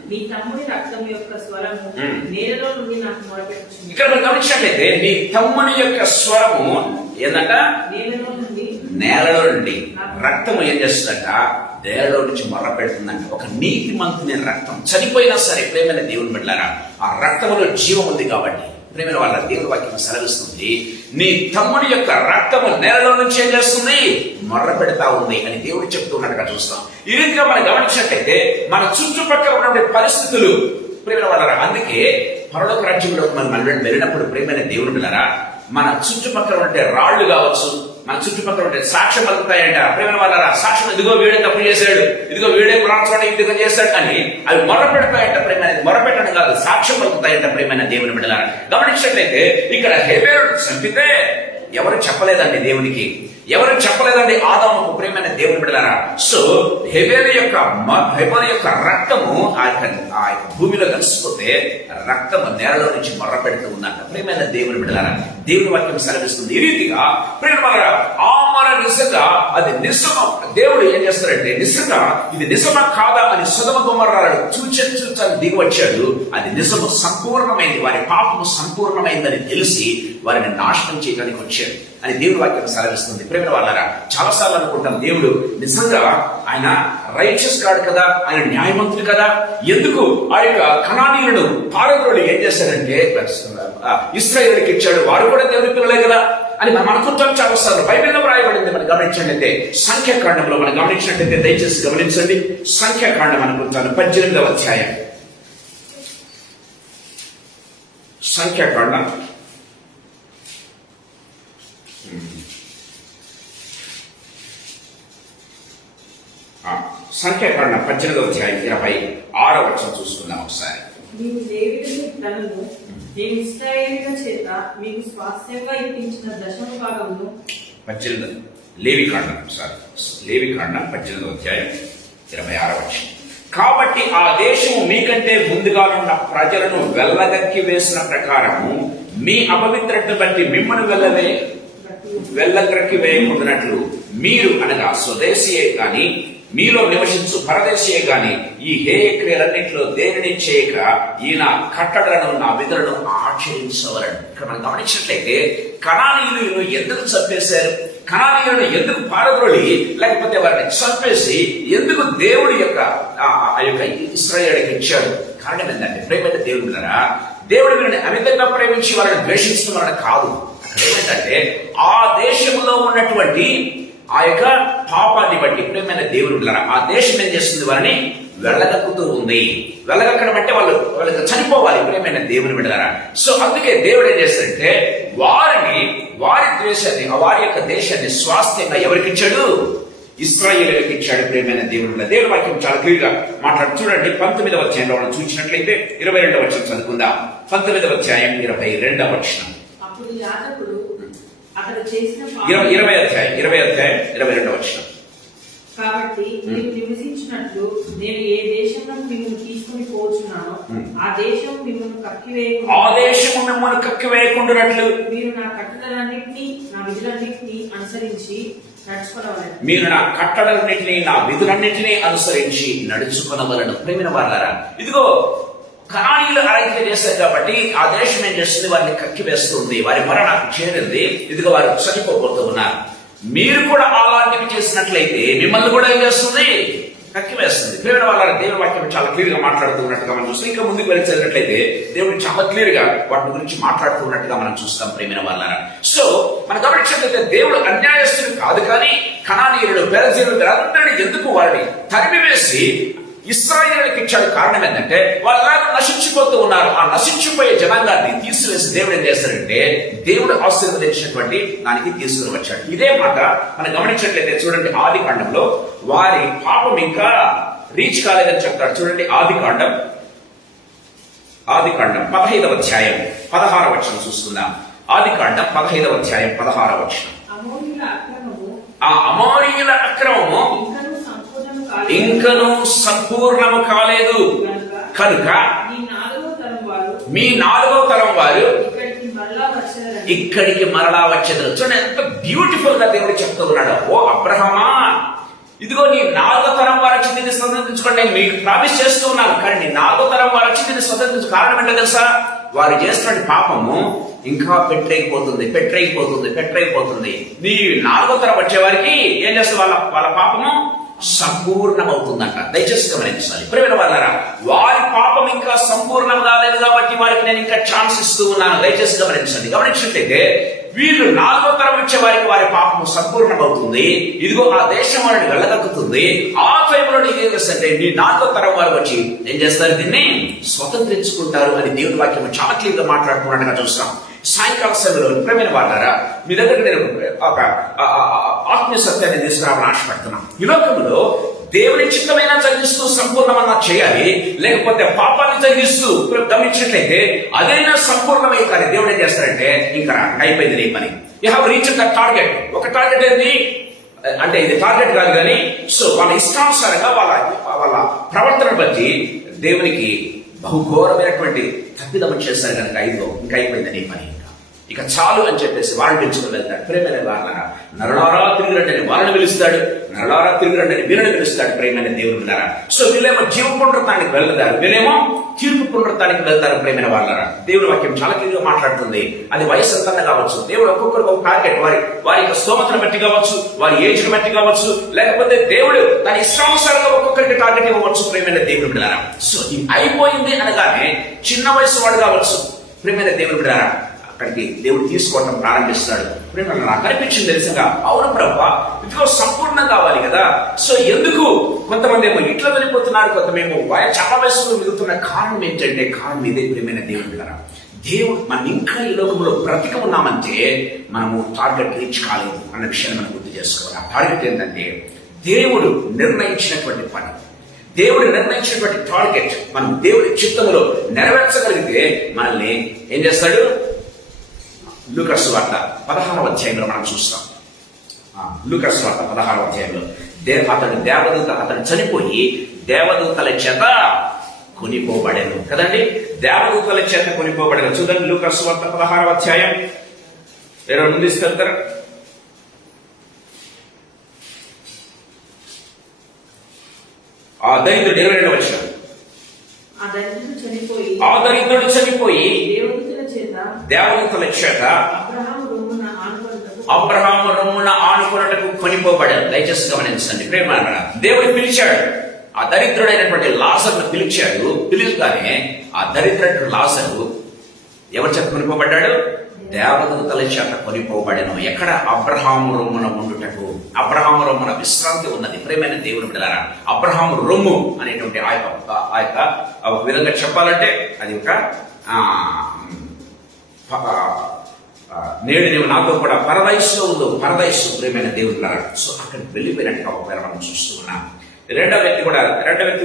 నీ తమ్ముడి రక్తం యొక్క స్వరము నేలలో నుండి నాకు మొరపెట్టుచున్నది. ఇక్కడ మనం గమనించినట్లయితే నీ తమ్ముని యొక్క స్వరము ఏంటంట, నేలలో నుండి రక్తము ఏం చేస్తుందట, నేలలో నుంచి మొర్ర పెడుతుందంట. ఒక నీతిమంతుని రక్తం చనిపోయినా సరే ప్రేమైన దేవుని బిడ్డలారా, ఆ రక్తములో జీవం ఉంది కాబట్టి ప్రేమైన వాళ్ళ దేవుని వాక్యం సెలవిస్తుంది, నీ తమ్ముడి యొక్క రక్తము నేలలో నుంచి ఏం చేస్తుంది, మొర్ర పెడతా ఉంది అని దేవుడు చెప్తున్నట్టుగా చూస్తాం. ఈ రీతిగా మనం గమనించినట్లయితే మన చుట్టుపక్కల ఉన్న పరిస్థితులు ప్రేమైన వాళ్ళరా, అందుకే పరలోక రాజ్యంలో మనం వెళ్ళినప్పుడు ప్రేమైన దేవుని బిడ్డలారా, మన చుట్టుపక్కల ఉంటే రాళ్లు కావచ్చు, మన చుట్టుపక్కల ఉంటే సాక్ష్యం పలుకుతాయంట. ప్రేమ వాళ్ళ సాక్ష్యం, ఇదిగో వీడే తప్పు చేశాడు, ఇదిగో వీడే పురాణ చోట ఇందుగా చేస్తాడు అని అవి మొర పెడతాయంట. ప్రేమ మొరపెట్టడం కాదు, సాక్ష్యం పలుకుతాయంట. ప్రేమైన దేవుని బిడ్డలారా, గమనించినట్లయితే ఇక్కడ హేబేలును చంపితే ఎవరు చెప్పలేదండి దేవునికి, ఎవరు చెప్పలేదండి ఆదాముకు. ప్రేమైన దేవుని బిడ్డలారా, సో హేబేలు యొక్క రక్తము ఆ యొక్క భూమిలో కలిసిపోతే రక్తము నేలలో నుంచి మొర్ర పెడుతూ ఉందంట. ప్రేమైన దేవుని బిడ్డలారా, దేవుని వాక్యం సెలవిస్తుంది. ఈ రీతిగా ప్రేమ ఆ మన నిజంగా అది నిజమా, దేవుడు ఏం చేస్తారంటే నిజంగా ఇది నిజమా కాదా అని సొదొమ గొమొర్రాలను చూచని దిగి వచ్చాడు. అది నిజము సంపూర్ణమైంది, వారి పాపము సంపూర్ణమైందని తెలిసి వారిని నాశనం చేయడానికి వచ్చాడు అని దేవుని వాక్యం సెలవిస్తుంది. ప్రేమ వాళ్ళారా, చాలాసార్లు అనుకుంటాం దేవుడు నిజంగా ఆయన రైచియస్ కాడు కదా, ఆయన న్యాయమంతుడు కదా, ఎందుకు ఆ యొక్క కనానీయులను పారద్రోలు ఏం చేశారంటే ఇశ్రాయేలుకి ఇచ్చాడు, వారు కూడా దేవుని పిల్లలే కదా అని మనం అనుకుంటాం. చాలాసార్లు బైబిల్లో రాయబడింది. మనం గమనించినట్లయితే సంఖ్యాకాండంలో మనం గమనించినట్లయితే దయచేసి గమనించండి. సంఖ్యాకాండం అనుకుంటాను 18వ అధ్యాయం. సంఖ్యాకాండం సంఖ్యాకాండం 18వ అధ్యాయం 26వ వచనం చూసుకుందాం ఒకసారి. నీవు లేవీయుని ధనము నేను ఇశ్రాయేలీయుల చేత మీకు స్వాస్థ్యంగా ఇప్పించిన దశమ భాగమును 18 లేవికాండం 18వ అధ్యాయం 26వ వచనం. కాబట్టి ఆ దేశము మీకంటే ముందుగా ఉన్న ప్రజలను వెళ్ళగక్కి వేసిన ప్రకారము మీ అపవిత్రతను బట్టి మిమ్మల్ని వెళ్ళగ్రక్కి వేయకుండానట్లు మీరు అనగా స్వదేశీయే గాని మీలో నివసించు పరదేశీయే గాని ఈ హేయ క్రియలన్నింటిలో దేనిని చేయక ఈయన కట్టడలను నా విధులను ఆచరించవలను. ఇక్కడ మనం గమనించినట్లయితే కనానీయులను ఎందుకు చంపేశారు, కనానీయులను ఎందుకు పారద్రోలి లేకపోతే వారిని చంపేసి ఎందుకు దేవుడి యొక్క ఇశ్రాయేలుకి ఇచ్చాడు? కారణం ఏంటంటే ప్రేమైన దేవుడు ద్వారా దేవుడు వీరిని అమితంగా ప్రేమించి వారిని ద్వేషిస్తున్నారని కాదు. అక్కడ ఏమిటంటే ఆ దేశంలో ఉన్నటువంటి ఆ యొక్క పాపాన్ని బట్టి ప్రేమైన దేవుడు ద్వారా ఆ దేశం ఏం చేస్తుంది, వారిని వెళ్ళగక్కుతూ ఉంది. వెళ్ళగక్కడం అంటే వాళ్ళకి చనిపోవాలి ప్రేమైన దేవుని బిడ్డలారా. సో అందుకే దేవుడు ఏం చేస్తాడంటే వారి దేశాన్ని వారి యొక్క దేశాన్ని స్వాస్థ్యంగా ఎవరికి ఇచ్చాడు? ఇశ్రాయేలుకి ఇచ్చాడు ప్రేమైన దేవుడు. దేవుని వాక్యం చాలా క్లియర్ గా మాట్లాడు. చూడండి 19వ అధ్యాయంలో మనం చూసినట్లయితే 22వ వచనం చదువుకుందాం. 19వ అధ్యాయం 22వ వచనం. అప్పుడు యాజకుడు అతడు చేసిన 20వ అధ్యాయం 22వ వచనం. కాబట్టి నీవు నివసించినట్లు నేను ఏ దేశంలో మిమ్మల్ని తీసుకుని పోచున్నానో ఆ దేశం మిమ్మల్ని కక్కివేయకుండానట్లు మీరు నా కట్టడలన్నింటినీ నా విధులన్నింటినీ అనుసరించి నడుచుకోవలను. మీరు నా కట్టడలన్నింటినీ నా విధులన్నింటినీ అనుసరించి నడుచుకునవలను. ప్రేమైన వారలారా, ఇదిగో కనానీయులు ఆరాధన చేశారు కాబట్టి ఆ దేశం ఏం చేస్తుంది, వారిని కక్కి వేస్తుంది. వారి మరణానికి చేరింది. ఇదిగో వారు చనిపోబోతూ ఉన్నారు. మీరు కూడా అలాంటివి చేసినట్లయితే మిమ్మల్ని కూడా ఏం చేస్తుంది, కక్కి వేస్తుంది. ప్రేమైన వాళ్ళ దేవుని వాక్యం చాలా క్లియర్ గా మాట్లాడుతున్నట్టుగా మనం చూస్తాం. ఇంకా ముందుకు వెళ్ళినట్లయితే దేవుడు చాలా క్లియర్ గా వాటి గురించి మాట్లాడుతున్నట్టుగా మనం చూస్తాం ప్రేమైన వాళ్ళ. సో మనం గమనించినట్లయితే దేవుడు అన్యాయస్తుడు కాదు, కానీ కనానీయులు పెరజీయులు అందరినీ ఎందుకు వారిని తరిమివేసి ఇశ్రాయేలుకి ఇచ్చాడు? కారణం ఏంటంటే వాళ్ళు నశించిపోతూ ఉన్నారు. ఆ నశించిపోయే జనాంగాన్ని తీసివేసి దేవుడు ఏం చేస్తాడంటే దేవుడు ఆశీర్వదించినటువంటి దానికి తీసుకుని వచ్చాడు. ఇదే మాట మనం గమనించినట్లయితే చూడండి, ఆది కాండంలో వారి పాపం ఇంకా రీచ్ కాలేదని చెప్తాడు. చూడండి ఆది కాండం 15వ అధ్యాయం 16వ వచనం చూసుకుందాం. ఆది కాండం 15వ అధ్యాయం 16వ వచనం. ఆ అమోరీయుల అక్రమము ఇంకను సంపూర్ణము కాలేదు కనుక మీ 4వ తరం వారు ఇక్కడికి మరలా వచ్చేది. చూడండి ఎంత బ్యూటిఫుల్ గా దేవుడు చెప్తూ ఉన్నాడు. ఓ అబ్రహమా, ఇదిగో నీ 4వ తరం వారు వచ్చి దీన్ని స్వతంత్రించుకోండి. నేను మీకు ప్రామిస్ చేస్తూ ఉన్నాను, కానీ నీ 4వ తరం వారు వచ్చి దీన్ని స్వతంత్రించు. కారణం ఏంటో తెలుసా? వారు చేస్తున్న పాపము ఇంకా పెట్టరైపోతుంది. నీ 4వ తరం వచ్చే వారికి ఏం చేస్తే వాళ్ళ పాపము సంపూర్ణమవుతుందంట. దయచేసి గమనించాలి ప్రియమైన వాళ్ళారా, వారి పాపం ఇంకా సంపూర్ణం కాలేదు కాబట్టి వారికి నేను ఇంకా ఛాన్స్ ఇస్తూ ఉన్నాను. దయచేసి గమనించినట్లయితే వీళ్ళు 4వ తరం వచ్చే వారికి వారి పాపం సంపూర్ణమవుతుంది. ఇదిగో ఆ దేశం వారిని వెళ్ళగక్కుతుంది. ఆ టైంలో నీకు ఏం చేస్తే నీ 4వ తరం వారు వచ్చి ఏం చేస్తారు, దీన్ని స్వతంత్రించుకుంటారు అని దేవుని వాక్యం చాలా క్లియర్ గా మాట్లాడుతున్నట్టుగా చూస్తాం. సాయంకాల సమయంలో ప్రేమైన వాళ్ళారా, మీ దగ్గరికి నేను ఒక ఆత్మీయ సత్యాన్ని తీసుకురావాలని ఆశపడుతున్నాను. ఈ లోకంలో దేవుని చిత్తమైన జరిగిస్తూ సంపూర్ణమన్నా చేయాలి, లేకపోతే పాపాన్ని జరిగిస్తూ గమనించినట్లయితే అదైనా సంపూర్ణమై. కానీ దేవుడు ఏం చేస్తాడంటే ఇంకా అయిపోయింది నీ పని. You have reached the target. ఒక టార్గెట్ ఏంది అంటే ఇది టార్గెట్ కాదు, కానీ సో వాళ్ళ ఇష్టానుసారంగా వాళ్ళ ప్రవర్తన బట్టి దేవునికి బహుఘోరమైనటువంటి తప్పిదం చేస్తారు కనుక ఇంకా అయిపోయింది నీ పని, ఇక చాలు అని చెప్పేసి వాళ్ళని పెంచుకుని వెళ్తాడు. ప్రేమైన వాళ్ళ నరళారా తిరిగి రండి అని వాళ్ళని పిలుస్తాడు, నరళారా తిరిగి రండి అని వీళ్ళని పిలుస్తాడు. ప్రేమైన దేవుని బిడ్డలారా, సో వీళ్ళేమో జీవ పునరుత్థానానికి వెళ్తారు, వీళ్ళేమో తీర్పు పునరుత్థానానికి వెళ్తారు. ప్రేమైన వాళ్ళారా, దేవుని వాక్యం చాలా క్లియర్గా మాట్లాడుతుంది. అది వయసు ఎంతన్నా కావచ్చు, దేవుడు ఒక్కొక్కరికి ఒక టార్గెట్, వారి యొక్క స్తోమతను బట్టి కావచ్చు, వారి ఏజ్ని బట్టి కావచ్చు, లేకపోతే దేవుడు తన ఇష్టానుసారంగా ఒక్కొక్కరికి టార్గెట్ ఇవ్వవచ్చు. ప్రేమైన దేవుని బిడ్డలారా, సో ఇది అయిపోయింది అనగానే చిన్న వయసు వాడు కావచ్చు, ప్రేమైన దేవుని బిడ్డలారా అక్కడికి దేవుడు తీసుకోవడం ప్రారంభిస్తాడు. నాకు అనిపించింది తెలుసుగా, అవును ప్రభా ఇదిగో సంపూర్ణం కావాలి కదా. సో ఎందుకు కొంతమంది ఏమో ఇట్లా వెళ్ళిపోతున్నారు, కొంతమేమో చాలా వయసులో మిగులుతున్న కారణం ఏంటంటే కారణం ఇదే. ప్రియమైన దేవుడు కదా, దేవుడు మనం ఇంకా ఈ లోకంలో బ్రతిక ఉన్నామంటే మనము టార్గెట్ రీచ్ కాలేదు అన్న విషయాన్ని మనం గుర్తు చేసుకోవాలి. ఆ టార్గెట్ ఏంటంటే దేవుడు నిర్ణయించినటువంటి పని, దేవుడు నిర్ణయించినటువంటి టార్గెట్ మనం దేవుడి చిత్తములో నెరవేర్చగలిగితే మనల్ని ఏం చేస్తాడు? లూకాసు వార్త 16వ అధ్యాయంలో మనం చూస్తాం. లూకాసు వార్త 16వ అధ్యాయంలో అతడు చనిపోయి దేవదూతల చేత కొనిపోబడెను కదండి. దేవదూతల చేత కొనిపోబడెను. చూడండి లూకాసు వార్త 16వ అధ్యాయం. ఎవరు ముందు తీసుకెళ్తారు? ఆ దరిద్రుడు 22వ వచనం. ఆ దరిద్రుడు చనిపోయి దేవదూతల చేత అబ్రహాము రొమ్మున ఆనుకొనుటకు కొనిపోబడాడు. దయచేసి గమనించండి ప్రేమ. దేవుడు పిలిచాడు, ఆ దరిద్రుడైనటువంటి లాజరును పిలిచాడు. పిలుగానే ఆ దరిద్రుడు లాజరు ఎవరి చేత కొనిపోబడ్డాడు? దేవదూతల చేత కొనిపోబడెను. ఎక్కడ? అబ్రహాము రొమ్మున ఉండుటకు. అబ్రహాము రొమ్మున విశ్రాంతి ఉన్నది. ప్రేమైన దేవుని బిడ్డలారా, అబ్రహాము రొమ్ము అనేటువంటి ఆ యొక్క ఒక విధంగా చెప్పాలంటే అది ఒక నేడు నీవు నాతో కూడా పరదైస్లో ఉందో పరదైస్. ప్రేమైన దేవుని బిడ్డలారా, సో అక్కడికి వెళ్ళిపోయినట్టుగా ఒక మనం చూస్తూ ఉన్నాం. రెండో వ్యక్తి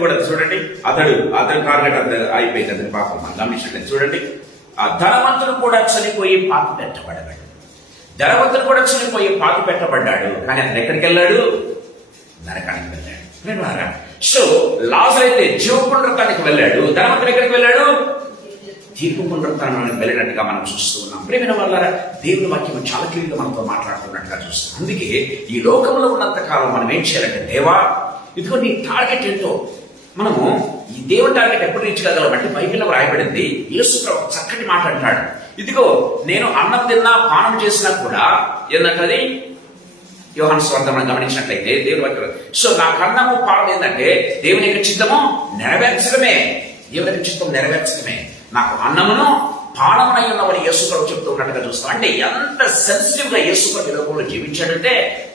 కూడా చూడండి. అతడు టార్గెట్ అయిపోయింది. అతని పాపం మనం గమనించండి. చూడండి, ఆ ధనవంతుడు కూడా చనిపోయి పాతి పెట్టబడ్డాడు. కానీ అతను ఎక్కడికి వెళ్ళాడు? నరకానికి వెళ్ళాడు. సో లాజరు అయితే జీవ పునరుత్థానానికి వెళ్ళాడు. ధనవంతుడు ఎక్కడికి వెళ్ళాడు? తీర్పు పునరుత్థానానికి వెళ్ళినట్టుగా మనం చూస్తూ ఉన్నాం. ప్రేమైన వాళ్ళారా, దేవుని వాక్యం చాలా క్లియర్గా మనతో మాట్లాడుతున్నట్టుగా చూస్తాం. అందుకే ఈ లోకంలో ఉన్నంత కాలం మనం ఏం చేయాలంటే, దేవా ఇదిగో నీ టార్గెట్ ఏంటో. మనము ఈ దేవుని టార్గెట్ ఎప్పుడు రీచ్ కాగలం అంటే బైబిల్లో రాయబడింది. యేసు ప్రభు చక్కటి మాట అంటాడు. ఇదిగో నేను అన్నం తిన్నా పానం చేసినా కూడా ఏంటంటే యోహాను సువార్త మనం గమనించినట్లయితే దేవుని వాక్యం. సో నాకు అన్నము పానం ఏంటంటే దేవుని యొక్క చిత్తము నెరవేర్చడమే. దేవుని యొక్క చిత్తం నెరవేర్చడమే. నాకు అన్నమును పానమునై ఉన్నవని యేసు ప్రభు చెప్తూ ఉన్నట్టుగా చూస్తాం. అంటే ఎంత సెన్సిటివ్ గా యేసు ప్రభు లోకంలో జీవించాడంటే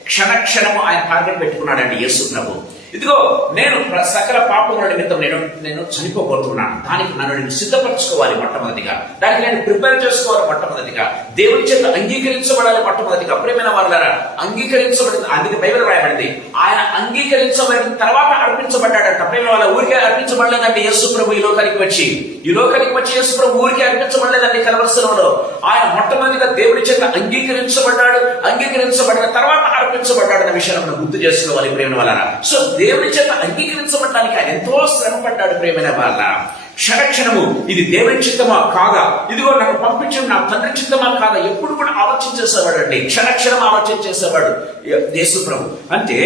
క్షణము ఆయన టార్గెట్ పెట్టుకున్నాడండి యేసు ప్రభు. ఇదిగో నేను సకల పాపముల నిమిత్తం నేను చనిపోబోతున్నాను. దానికి నన్ను నేను సిద్ధపరచుకోవాలి మొట్టమొదటిగా. దానికి నేను ప్రిపేర్ చేసుకోవాలి మొట్టమొదటిగా. దేవుని చేత అంగీకరించబడాలి మొట్టమొదటిగా. ప్రేమైన వాళ్ళారా, అంగీకరించబడింది. అందుకే బైబిల్ రాయబడింది, ఆయన అంగీకరించబడిన తర్వాత అర్పించబడ్డాడంట. ప్రేమ వాళ్ళ ఊరికే అర్పించబడలేదండి యేసు ప్రభు ఈ లోకానికి వచ్చి యేసు ప్రభు ఊరికే అర్పించబడలేదండి కలవరసలో. ఆయన మొట్టమొదటిగా దేవుని చేత అంగీకరించబడ్డాడు. అంగీకరించబడిన తర్వాత అర్పించబడ్డాడు అన్న విషయాన్ని మనం గుర్తు చేసుకోవాలి ప్రేమైన వాళ్ళారా. సో దేవుని చేత అంగీకరించబడడానికి ఆయన ఎంతో శ్రమ పడ్డాడు ప్రేమైన వాళ్ళ. క్షణము ఇది దేవుని చిత్తమా కాదా, ఇదిగో నన్ను పంపించడం నా తండ్రి చిత్తమా కాదా, ఎప్పుడు కూడా ఆలోచించేసేవాడు అండి. క్షణం ఆలోచించేసేవాడు యేసు ప్రభు. అంటే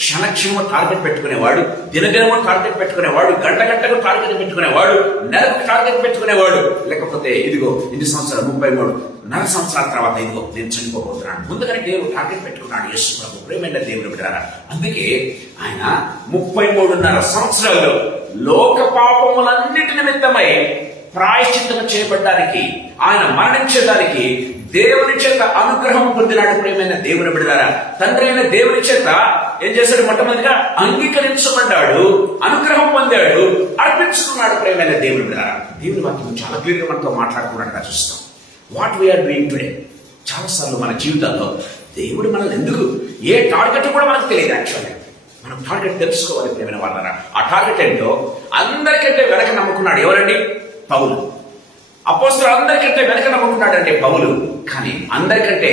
క్షణము టార్గెట్ పెట్టుకునేవాడు, దినదినము టార్గెట్ పెట్టుకునేవాడు, గంటకు టార్గెట్ పెట్టుకునేవాడు, నెలకు టార్గెట్ పెట్టుకునేవాడు. లేకపోతే ఇదిగో ఇన్ని సంవత్సరాలు 33 సంవత్సరాల తర్వాత ఇదిగో నేను చనిపోబోతున్నాను. ముందుగానే దేవుడు టార్గెట్ పెట్టుకున్నాడు యేసు ప్రభు. ప్రేమైన దేవుడు బిడ్డలారా, అందుకే ఆయన 33.5 సంవత్సరాల్లో లోక పాపములన్నిటి నిమిత్తమై ప్రాయశ్చిత్తము చేయబడ్డానికి, ఆయన మరణించడానికి దేవుని చేత అనుగ్రహం పొందినాడు. ప్రేమైన దేవుని బిడ్డలారా, తండ్రి అయిన దేవుని చేత ఏం చేశాడు? మొట్టమొదటిగా అంగీకరించబడ్డాడు, అనుగ్రహం పొందాడు, అర్పించుకున్నాడు. ప్రేమైన దేవుని బిడ్డలారా, దేవుని వాక్యం చాలా క్లియర్గా మనతో మాట్లాడుకున్నట్టుగా చూస్తాం. What we are doing today. చాలాసార్లు మన జీవితాల్లో దేవుడు మనల్ని ఎందుకు, ఏ టార్గెట్ కూడా మనకు తెలియదు. యాక్చువల్గా మనం టార్గెట్ తెలుసుకోవాలి ప్రేమైన వాళ్ళరా. ఆ టార్గెట్ ఏంటో అందరికంటే వెనక నమ్ముకున్నాడు ఎవరండి? పౌలు. అపోస్తలులు అందరికంటే వెనక నమ్ముకున్నాడంటే పౌలు. కానీ అందరికంటే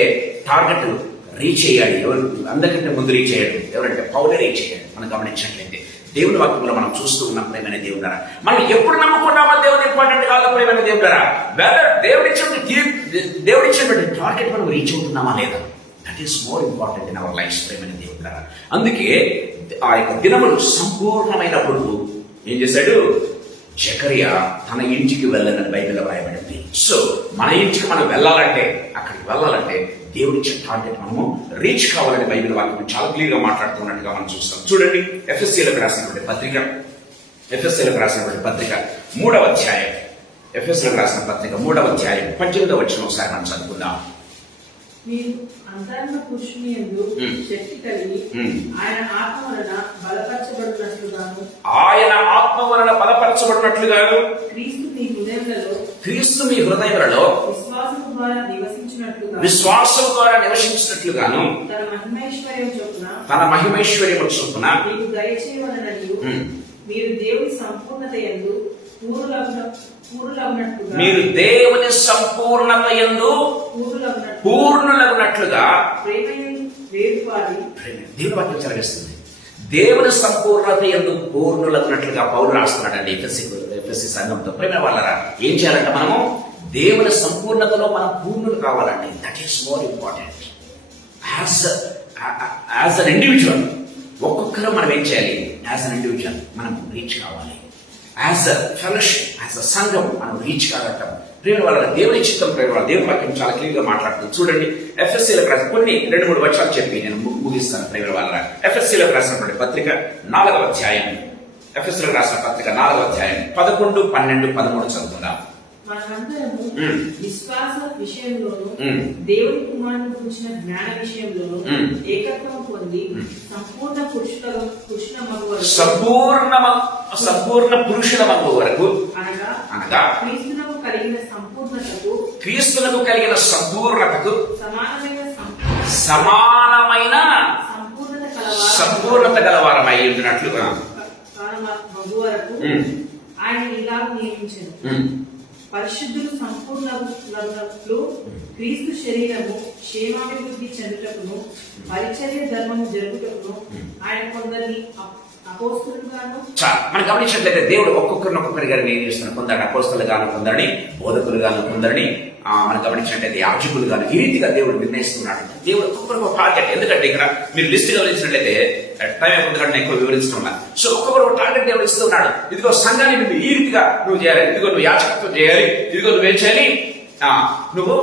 టార్గెట్ రీచ్ అయ్యాడు ఎవరు? అందరికంటే ముందు రీచ్ అయ్యాడు ఎవరంటే పౌలే రీచ్ అయ్యాడు. మనం గమనించినట్లయితే దేవుని వాక్యంలో మనం చూస్తూ ఉన్నాం ప్రేమైన దేవుడారా. మనం ఎప్పుడు నమ్ముకున్నామో దేవుని ఇంపార్టెంట్ కాదు ప్రేమైన దేవుడారా. దేవుడిచ్చినటువంటి టార్గెట్ మనం రీచ్ అవుతున్నామా లేదా, that is more important in our life ప్రేమైన దేవుడారా. అందుకే ఆ యొక్క దినములు సంపూర్ణమైనప్పుడు ఏం చేశాడు? జకరియా తన ఇంటికి వెళ్ళాలని బైబిల్లో రాయబడింది. సో మన ఇంటికి మనం వెళ్ళాలంటే, అక్కడికి వెళ్ళాలంటే దేవుడి టార్గెట్ మనము రీచ్ కావాలని బైబిల్ వాక్యం చాలా క్లియర్ గా మాట్లాడుతున్నట్టుగా మనం చూస్తాం. చూడండి, ఎఫెసీయులకు రాసినటువంటి పత్రిక 3వ అధ్యాయం. ఎఫెసీయులకు రాసిన పత్రిక 3వ అధ్యాయం 18వ వచనం ఒకసారి మనం చదువుకుందాం. మీరు అంతరంగ పురుషుని యందు శక్తి కలిగి ఆయన ఆత్మ వలన బలపరచబడినట్లుగాను క్రీస్తు మీ హృదయములలో విశ్వాసం ద్వారా నివసించినట్లుగాను తన మహిమైశ్వర్యము చొప్పున మీరు దేవుని సంపూర్ణత యందు పూర్ణులగునట్లుగా మీరు దేవుని సంపూర్ణత యందు పూర్ణులగునట్లుగా ప్రేమయందు వేడుపాడి దేవుని వాక్యం చదివిస్తుంది. దేవుని సంపూర్ణత యందు పూర్ణులగునట్లుగా పౌలు రాస్తున్నాడండి ఎఫెసీ సంఘంతో. ప్రేమ వాళ్ళరా, ఏం చేయాలంటే మనము దేవుని సంపూర్ణతలో మనం పూర్ణులు కావాలండి. That is more important. As an individual ఒక్కొక్కరు మనం ఏం చేయాలి? యాజ్ అన్ ఇండివిజువల్ మనం రీచ్ కావాలి. As a fellowship, as a సంఘం మనం రీచ్ కాగటం. ప్రేమ వాళ్ళ దేవుని చిత్తం, ప్రేమ వాళ్ళ దేవుని వాక్యం చాలా క్లియర్ గా మాట్లాడుతుంది. చూడండి, ఎఫ్ఎస్సీలకు రాసిన కొన్ని 2-3 వచనాలు చెప్పి నేను ముగిస్తాను. ప్రేమ వాళ్ళ ఎఫ్ఎస్సీలకు రాసినటువంటి పత్రిక 4వ అధ్యాయం, ఎఫ్ఎస్సీలకు రాసిన పత్రిక 4వ అధ్యాయం 11, 12, 13 చదువుకుందాం. మనమందరము విశ్వాస విషయంలోను దేవుని కుమారుని గురించిన జ్ఞాన విషయంలోను ఏకత్వం పొంది సంపూర్ణ సంపూర్ణ పురుషుల మగ్గు వరకు అనగా క్రీస్తునకు కలిగిన సంపూర్ణతకు సమానమైన సంపూర్ణత గలవారమై ఉండినట్లుగా మగ్గు వరకు ఆయన ఇలా నియమించారు. పరిశుద్ధులు సంపూర్ణులు క్రీస్తు శరీరము క్షేమాభివృద్ధి చెందుటకును పరిచర్య ధర్మము జరుగుటకును ఆయన కొందరిని అపోస్తులుగాను. మనం గమనించినట్లయితే దేవుడు ఒక్కొక్కరిగా నియమిస్తున్న కొందరిని అపోస్తులుగాను, కొందరిని బోధకులుగాను, కొందరిని మనం గమనించినట్లయితే యాజకులుగాను, ఈ రీతిగా దేవుడు నిర్ణయిస్తున్నాడు. దేవుడు ఒక్కొక్కరికి టార్గెట్. ఎందుకంటే ఇక్కడ మీరు లిస్ట్ గమనించినట్లయితే టైం అయిపోతుందంటే ఎక్కువ వివరిస్తున్నా. సో ఒక్కొక్కరు టార్గెట్ దేవుడు ఇస్తున్నాడు. ఇదిగో సంఘాన్ని నువ్వు ఈ రీతిగా నువ్వు చేయాలి, ఇదిగో నువ్వు యాజకత్వం చేయాలి, ఇదిగో నువ్వేం చేయాలి, నువ్వు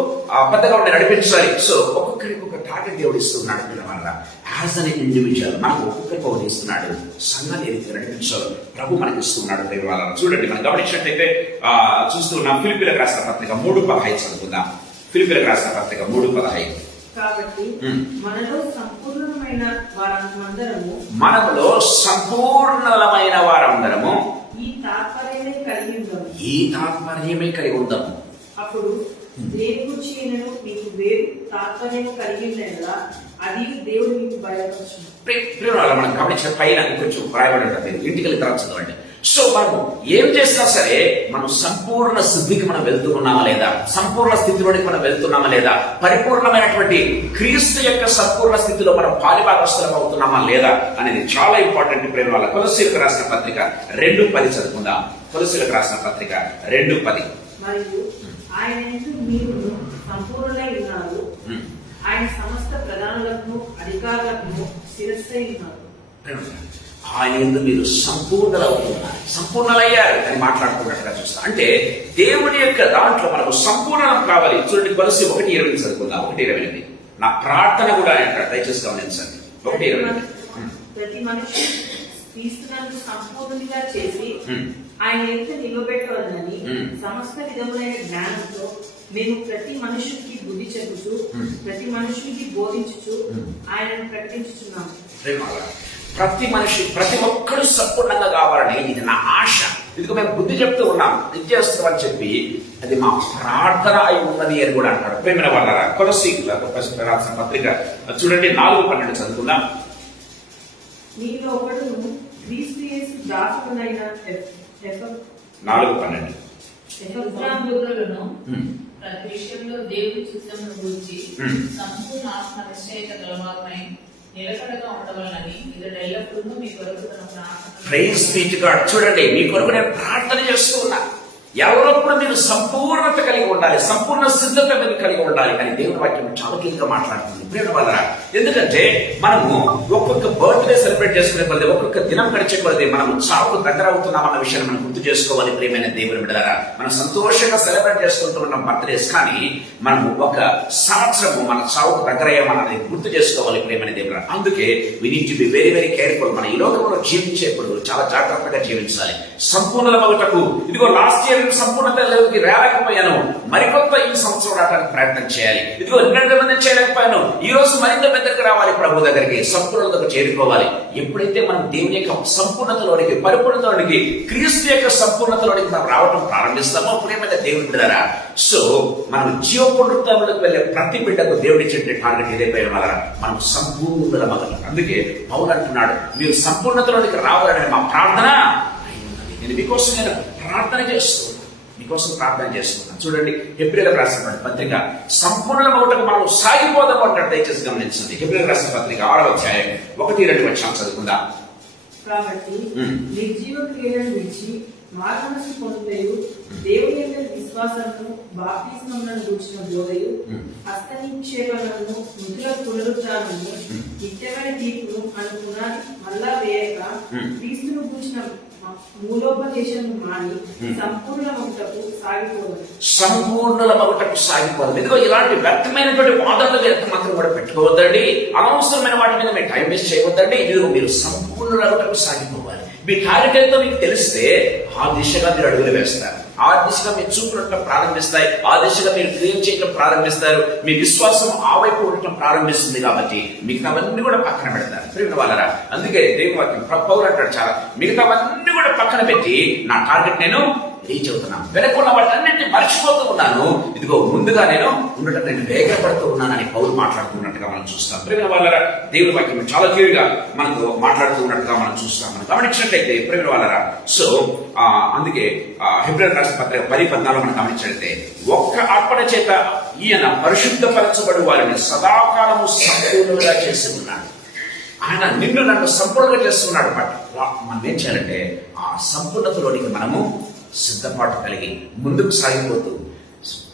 పెద్దగా ఉండి నడిపించాలి. సో ఒక్కొక్కరికి ఒక టార్గెట్ దేవుడు ఇస్తున్నాడు. వల్ల యాజ్ అన్ ఇండివిజువల్ మనకు ఒక్కొక్కరికి ఒకటి ఇస్తున్నాడు. సంఘాన్ని ఏ రీతిగా నడిపించాలి ప్రభు మనకి ఇస్తున్నాడు. చూడండి, మనం గమనించినట్లయితే చూస్తున్నాం. ఫిలిప్పీలకు రాసిన పత్రిక 3:15 చదువుకుందాం. ఫిలిప్పీలకు రాసిన పత్రిక 3:15. కాబట్టి మనలో సంపూర్ణమైన వారందరము ఈ తాత్పర్యమే కలిగి ఉందాము. అప్పుడు దేని గురించి మీకు వేరు తాత్పర్యం కలిగిందా అది దేవుడు మీకు బయలుపరచును. మనం గమనించిన పైన కొంచెం రాయబడి ఉంటుంది, ఇంటికి వెళ్ళి తర్వాత చదవండి. సో మనము ఏం చేసినా సరే మనం సంపూర్ణ సిద్ధికి మనం వెళ్తూ ఉన్నామా లేదా, సంపూర్ణ స్థితిలోనికి మనం వెళ్తున్నామా లేదా, పరిపూర్ణమైనటువంటి క్రీస్తు యొక్క సంపూర్ణ స్థితిలో మనం పాలిభాగస్తులం అవుతున్నామా లేదా అనేది చాలా ఇంపార్టెంట్. ప్రేమ వాళ్ళ కొలస్సీలకు రాసిన పత్రిక 2:10 చదువుకుందాం. కొలస్సీలకు రాసిన పత్రిక 2:10. మరియు ఆయన మీరు సంపూర్ణులై ఉన్నారు. ఆయన సమస్త ప్రధానులకు అధికారులకు శిరస్సై ఉన్నారు. ఆయన ఎందు మీరు సంపూర్ణలవుతున్నారు, సంపూర్ణలయ్యారు అని మాట్లాడుకున్నట్టుగా చూస్తాం. అంటే దేవుడి యొక్క దాంట్లో మనకు సంపూర్ణం కావాలి. చూడండి, కొలస్సీ 1:20 చదువుకుందాం. 1:28. నా ప్రార్థన కూడా అంటారు, దయచేసి గమనించండి. 1:28. ప్రతి మనిషి క్రీస్తునందు సంపూర్ణంగా చేసి ఆయన ఎంత నిలబెట్టవాలని సమస్త విధములైన జ్ఞానంతో మేము ప్రతి మనుషునికి బుద్ధి చెప్పుచు ప్రతి మనుషునికి బోధించుచు ఆయనను ప్రకటించుచున్నాము. ప్రతి ఒక్కరు సంపూర్ణంగా కావాలని ఇది నా ఆశ. ఇదిగో మేము బుద్ధి చెప్తూ ఉన్నాం, ఇది చేస్తామని చెప్పి అది మా ప్రార్థన అయి ఉన్నది అని కూడా అంటారు. ప్రేమ వాళ్ళ కొలస్సీలకు రాసిన పత్రిక చూడండి 4:12 చదువుకుందాం. మీలో ఒకడు క్రీస్తు యేసు దాసుడైన 4:12. ప్రతి విషయంలో దేవుడి చిత్తమును గురించి సంపూర్ణ ఆత్మ నిశ్చయిత గలవారమై నిలకడగా ఉండవాలని ఇతడు ఎల్లప్పుడూ మీ కొరకు తన ప్రార్థన. చూడండి, మీ కొరకు నేను ప్రార్థన చేస్తూ ఉన్నా. ఎవరప్పుడు మీరు సంపూర్ణత కలిగి ఉండాలి, సంపూర్ణ సిద్ధత మీరు కలిగి ఉండాలి అని దేవుని వాక్యం చాలా క్లియర్గా మాట్లాడుతుంది. ప్రేమ వల్ల ఎందుకంటే మనము ఒక్కొక్క బర్త్డే సెలబ్రేట్ చేసుకునే కొద్ది, ఒక్కొక్క దినం గడిచే కొద్ది మనం చావుకు దగ్గర అవుతున్నామన్న విషయాన్ని మనం గుర్తు చేసుకోవాలి. ప్రేమైన దేవుని బిడ్డలారా, మనం సంతోషంగా సెలబ్రేట్ చేసుకుంటున్నాం బర్త్డేస్, కానీ మనము ఒక సంవత్సరము మన చావుకు దగ్గర అయ్యామన్నది గుర్తు చేసుకోవాలి. ప్రేమైన దేవుడు, అందుకే we need to be very very careful. మన ఈ లోకంలో జీవించేప్పుడు చాలా జాగ్రత్తగా జీవించాలి. సంపూర్ణ మగుటకు ఇదిగో లాస్ట్ ఇయర్ సంపూర్ణత రాలేకపోయాను, మరికొంత ఈ సంవత్సరం రావడానికి ప్రయత్నం చేయాలి. ఇదిగో 2 మంది చేయలేకపోయాను, ఈ రోజు మరింత పెద్దకు రావాలి, ప్రభు దగ్గరికి సంపూర్ణతకు చేరుకోవాలి. ఎప్పుడైతే మనం దేవుని యొక్క సంపూర్ణతలోనికి, పరిపూర్ణతలోనికి, క్రీస్తు యొక్క సంపూర్ణతలోనికి మనం రావడం ప్రారంభిస్తామో ప్రేమైన దేవుని బిడ్డలారా, సో మనం జీవ పునరుద్ధరణకు వెళ్ళే ప్రతి బిడ్డకు దేవుడి చెట్టు టార్గెట్ ఇదైపోయిన వల్ల మనం సంపూర్ణత మగలం. అందుకే పౌలు అంటున్నాడు, మీరు సంపూర్ణతలోనికి రావాలని మా ప్రార్థన నేను మీకోసం నేను ప్రార్థన చేస్తున్నాను, మీకోసం ప్రార్థన చేస్తున్నాను. చూడండి, హెబ్రీయులకు రాసిన పత్రిక సంపూర్ణమవుటకు మనం సాగిపోదాం అంటాడు. దయచేసి గమనించండి. హెబ్రీయులకు రాసిన పత్రిక 6వ అధ్యాయం 1-2 వచనాలు చదువుకుందాం. కాబట్టి నిర్జీవ క్రియలను విడిచి మానసు పొందుటయు, దేవుని యొక్క విశ్వాసమును బాప్తిస్మములను గూర్చిన బోధయు, హస్త నిక్షేపణను, మృతుల పునరుద్ధానము, నిత్యమైన తీర్పును అనుకున్నది మళ్ళా వేయక, క్రీస్తును గూర్చిన మూలోపదేశము మాని సంపూర్ణమగుటకు సాగిపోవాలి. సంపూర్ణమగుటకు సాగిపోవాలి. ఇదిగో ఇలాంటి వ్యర్థమైనటువంటి వాదనలు ఎంత మాత్రం కూడా పెట్టుకోవద్దండి. అనవసరమైన వాటి మీద మీరు టైం వేస్ట్ చేయవద్దండి. ఇదిగో మీరు సంపూర్ణమగుటకు సాగిపోవాలి. మీ టార్గెట్ ఎంతో మీకు తెలిస్తే ఆ దిశగా మీరు అడుగులు వేస్తారు, ఆ దిశగా మీరు చూపునట్టు ప్రారంభిస్తాయి, ఆ దిశగా మీరు క్రియేట్ చేయడం ప్రారంభిస్తారు. మీ విశ్వాసం ఆ వైపు ఉండటం ప్రారంభిస్తుంది. కాబట్టి మిగతావన్నీ కూడా పక్కన పెడతారు. ప్రియమైన వాళ్ళరా, అందుకే దేవుని వాక్యం పౌలు అంటాడు చాలా, మిగతావన్నీ కూడా పక్కన పెట్టి నా టార్గెట్ నేను రీచ్ అవుతున్నాను, వెనకున్న వాటన్నింటినీ మర్చిపోతూ ఉన్నాను, ఇదిగో ముందుగా నేను ఉండటం నేను వేగపడుతూ ఉన్నానని పౌలు మాట్లాడుతున్నట్టుగా మనం చూస్తాం. ప్రియమైన వాళ్ళరా, దేవుని వాక్యం చాలా క్లియర్గా మనకు మాట్లాడుతున్నట్టుగా మనం చూస్తాం. మనం గమనించినట్లయితే ప్రియమైన వాళ్ళరా, సో అందుకే హెబ్రీయులకు రాసిన పత్రిక 10:14 మనం గమనించినట్లయితే, ఒక్క అర్పణ చేత ఈయన పరిశుద్ధపరచబడి వారిని సదాకాలము సంపూర్ణంగా చేసి ఉన్నాడు. ఆయన నిన్ను నన్ను సంపూర్ణంగా చేస్తున్నాడు. బట్ మనం ఏం చేయాలంటే ఆ సంపూర్ణతలోనికి మనము సిద్ధపాటు కలిగి ముందుకు సాగిపోతూ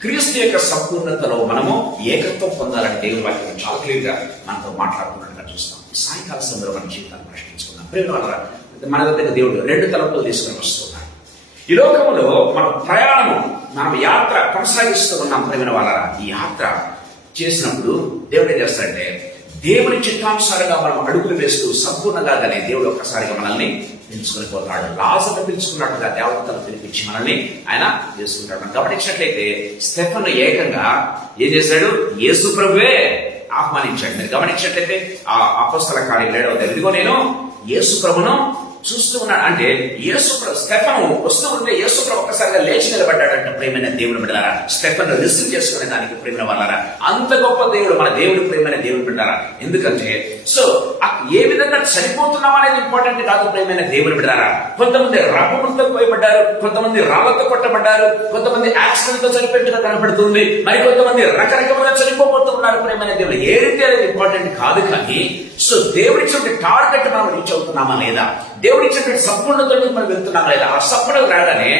క్రీస్తు యొక్క సంపూర్ణతలో మనము ఏకత్వం పొందాలని దేవుని వాక్యం చాలా క్లియర్గా మనతో మాట్లాడుతున్నట్టుగా చూస్తాం. ఈ సాయంకాల సమయంలో మన జీవితాన్ని ప్రశ్నించుకున్నాం. ప్రేమ వల్ల మన దగ్గర దేవుడు 2 తలంపులు తీసుకొని వస్తున్నాడు. ఈ లోకంలో మన ప్రయాణము, మనం యాత్ర కొనసాగిస్తూ ఉన్నాం. ప్రేమ వల్ల ఈ యాత్ర చేసినప్పుడు దేవుడు ఏం చేస్తాడంటే, దేవుని చిత్తానుసారంగా మనం అడుగులు వేస్తూ సంపూర్ణంగానే దేవుడు ఒక్కసారిగా మనల్ని పిలుచుకొని పోతాడు. లాజరును పిలుచుకున్నట్టుగా దేవతలను పిలిపించి మనల్ని ఆయన చేసుకుంటాడు. మనం గమనించినట్లయితే స్టెఫను ఏకంగా ఏం చేశాడు? యేసు ప్రభువే ఆహ్వానించాడు. మీరు గమనించినట్లయితే ఆ అపోస్తల కార్యం 7వ అధ్యాయం, ఇదిగో నేను యేసు ప్రభును చూస్తూ ఉన్నాడు అంటే, యేసు స్టెఫను వస్తూ ఉంటే యేసు ప్రభు ఒక్కసారిగా లేచి నిలబడ్డాడంట. ప్రేమైన దేవుని బిడ్డలారా, స్టెఫను రిసీవ్ చేసుకునే దానికి ప్రేమైన వాళ్ళారా, అంత గొప్ప దేవుడు మన దేవుడు, ప్రేమైన దేవుని బిడ్డలారా. ఎందుకంటే సో ఏ విధంగా చనిపోతున్నాం అనేది ఇంపార్టెంట్ కాదు. ప్రేమైన దేవుని బిడ్డలారా, కొంతమంది రప్పములతో పోయబడ్డారు, కొంతమంది రాళ్లతో కొట్టబడ్డారు, కొంతమంది యాక్సిడెంట్ తో చనిపోయినట్టుగా కనపడుతుంది, మరి కొంతమంది రకరకాలుగా చనిపోబోతున్నారు. ప్రేమైన దేవుడు ఏ రీతి అనేది ఇంపార్టెంట్ కాదు. కానీ సో దేవుడిచ్చిన టార్గెట్ మనం రీచ్ అవుతున్నామా లేదా, దేవుడిచ్చినటువంటి సంపూర్ణతలో మనం వెళ్తున్నామా లేదా, ఆ సంపూర్ణత రాగానే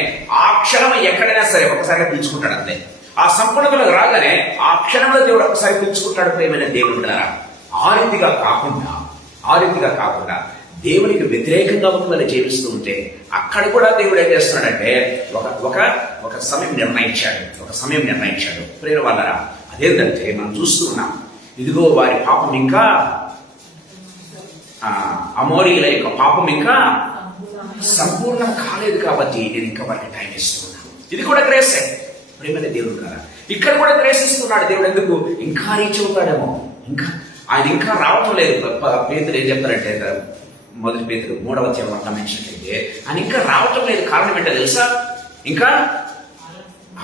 ఆ క్షణం ఎక్కడైనా సరే ఒకసారిగా పిలుచుకుంటాడు. అంతే, ఆ సంపూర్ణతలకు రాగానే ఆ క్షణంలో దేవుడు ఒకసారి పిలుచుకుంటాడు. ప్రేమైన దేవుడు బిడ్డలారా, ఆ రీతిగా కాకుండా దేవునికి వ్యతిరేకంగా ఒకవేళ జీవిస్తూ ఉంటే అక్కడ కూడా దేవుడు ఏం చేస్తున్నాడంటే ఒక సమయం నిర్ణయించాడు. ప్రేమ వాళ్ళరా, అదేంటంటే మనం చూస్తూ ఉన్నాం, ఇదిగో వారి పాపం ఇంకా అమోరీల యొక్క పాపం ఇంకా సంపూర్ణం కాలేదు, కాబట్టి నేను ఇంకా వారికి టైం ఇస్తున్నాను. ఇది కూడా గ్రేసే. ప్రేమైన దేవుడు కదా, ఇక్కడ కూడా గ్రేస్ ఇస్తున్నాడు దేవుడు. ఎందుకు? ఇంకా రీచ్ అవుతాడేమో, ఆయన ఇంకా రావటం లేదు. పేతురు ఏం చెప్తారంటే, 1 పేతురు 3వ అధ్యాయం గమనించినట్లయితే, ఆయన ఇంకా రావటం లేదు. కారణం ఏంటో తెలుసా? ఇంకా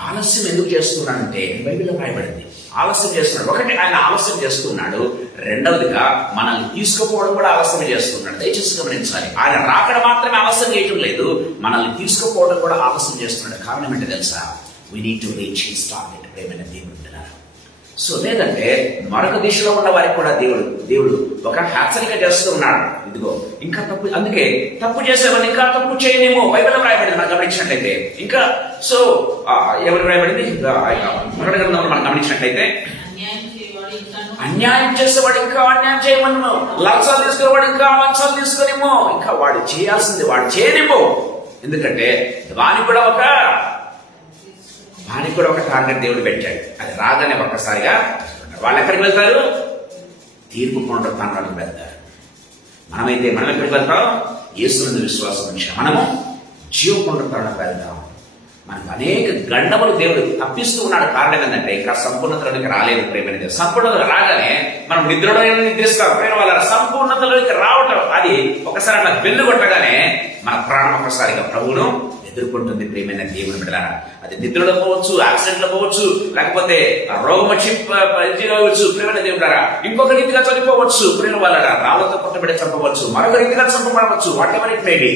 ఆలస్యం ఎందుకు చేస్తున్నాడంటే బైబిల్లో రాయబడింది, ఆలస్యం చేస్తున్నాడు. ఒకటి, ఆయన ఆలస్యం చేస్తున్నాడు. రెండవదిగా మనల్ని తీసుకుపోవడం కూడా ఆలస్యం చేస్తున్నాడు. దయచేసి గమనించాలి, ఆయన రాకడ మాత్రమే ఆలస్యం చేయటం లేదు, మనల్ని తీసుకుపోవడం కూడా ఆలస్యం చేస్తున్నాడు. కారణం ఏంటో తెలుసా? We need to reach his target. ప్రేమైన దేవుడు. సో లేదంటే మరొక దిశలో ఉన్న వారికి కూడా దేవుడు ఒక హెచ్చరిక చేస్తూ ఉన్నాడు. ఇదిగో ఇంకా తప్పు, అందుకే తప్పు చేసేవాళ్ళు ఇంకా తప్పు చేయనేమో బైబిల్లో రాయబడింది మనం గమనించినట్లయితే. ఇంకా సో ఎవరు రాయబడింది? ప్రకటన గ్రంథంలో మనం గమనించినట్లయితే, అన్యాయం చేసేవాడు ఇంకా అన్యాయం చేయమను, లంచాలు తీసుకునేవాడు ఇంకా లంచాలు తీసుకునేమో, ఇంకా వాడు చేయాల్సింది వాడు చేయనేమో. ఎందుకంటే వానికి కూడా ఒక టార్గెట్ దేవుడు పెట్టాడు. అది రాగానే ఒక్కసారిగా వాళ్ళు ఎక్కడికి వెళ్తారు? తీర్పు పునరుత్థానానికి వెళ్తారు. మనం ఎక్కడికి వెళ్తాం? యేసునందు విశ్వాసం ఉంచి మనము జీవ పునరుత్థానానికి వెళ్తాం. మనకు అనేక గండములు దేవుడు తప్పిస్తూ ఉన్నాడు. కారణం ఏంటంటే ఇంకా సంపూర్ణతలోనికి రాలేదు. ప్రేమ సంపూర్ణత రాగానే మనం నిద్రిస్తాం. ప్రేమ వాళ్ళ సంపూర్ణతలోనికి రావటం, అది ఒకసారి అట్లా వెన్ను కొట్టగానే మన ప్రాణం ఒకసారిగా ప్రభువును ఎదుర్కొంటుంది. ప్రియమైన దేవుని బిడ్డలారా, అది నిద్రలో పోవచ్చు, యాక్సిడెంట్ లో పోవచ్చు, లేకపోతే రోగం వచ్చి కావచ్చు. ప్రియమైన దేవుడారా, ఇంకొక రీతిగా చనిపోవచ్చు. ప్రేమ వాళ్ళ రాళ్లతో కొట్టబడి చంపవచ్చు, మరొక రీతిగా చంపబడవచ్చు. Whatever it may be.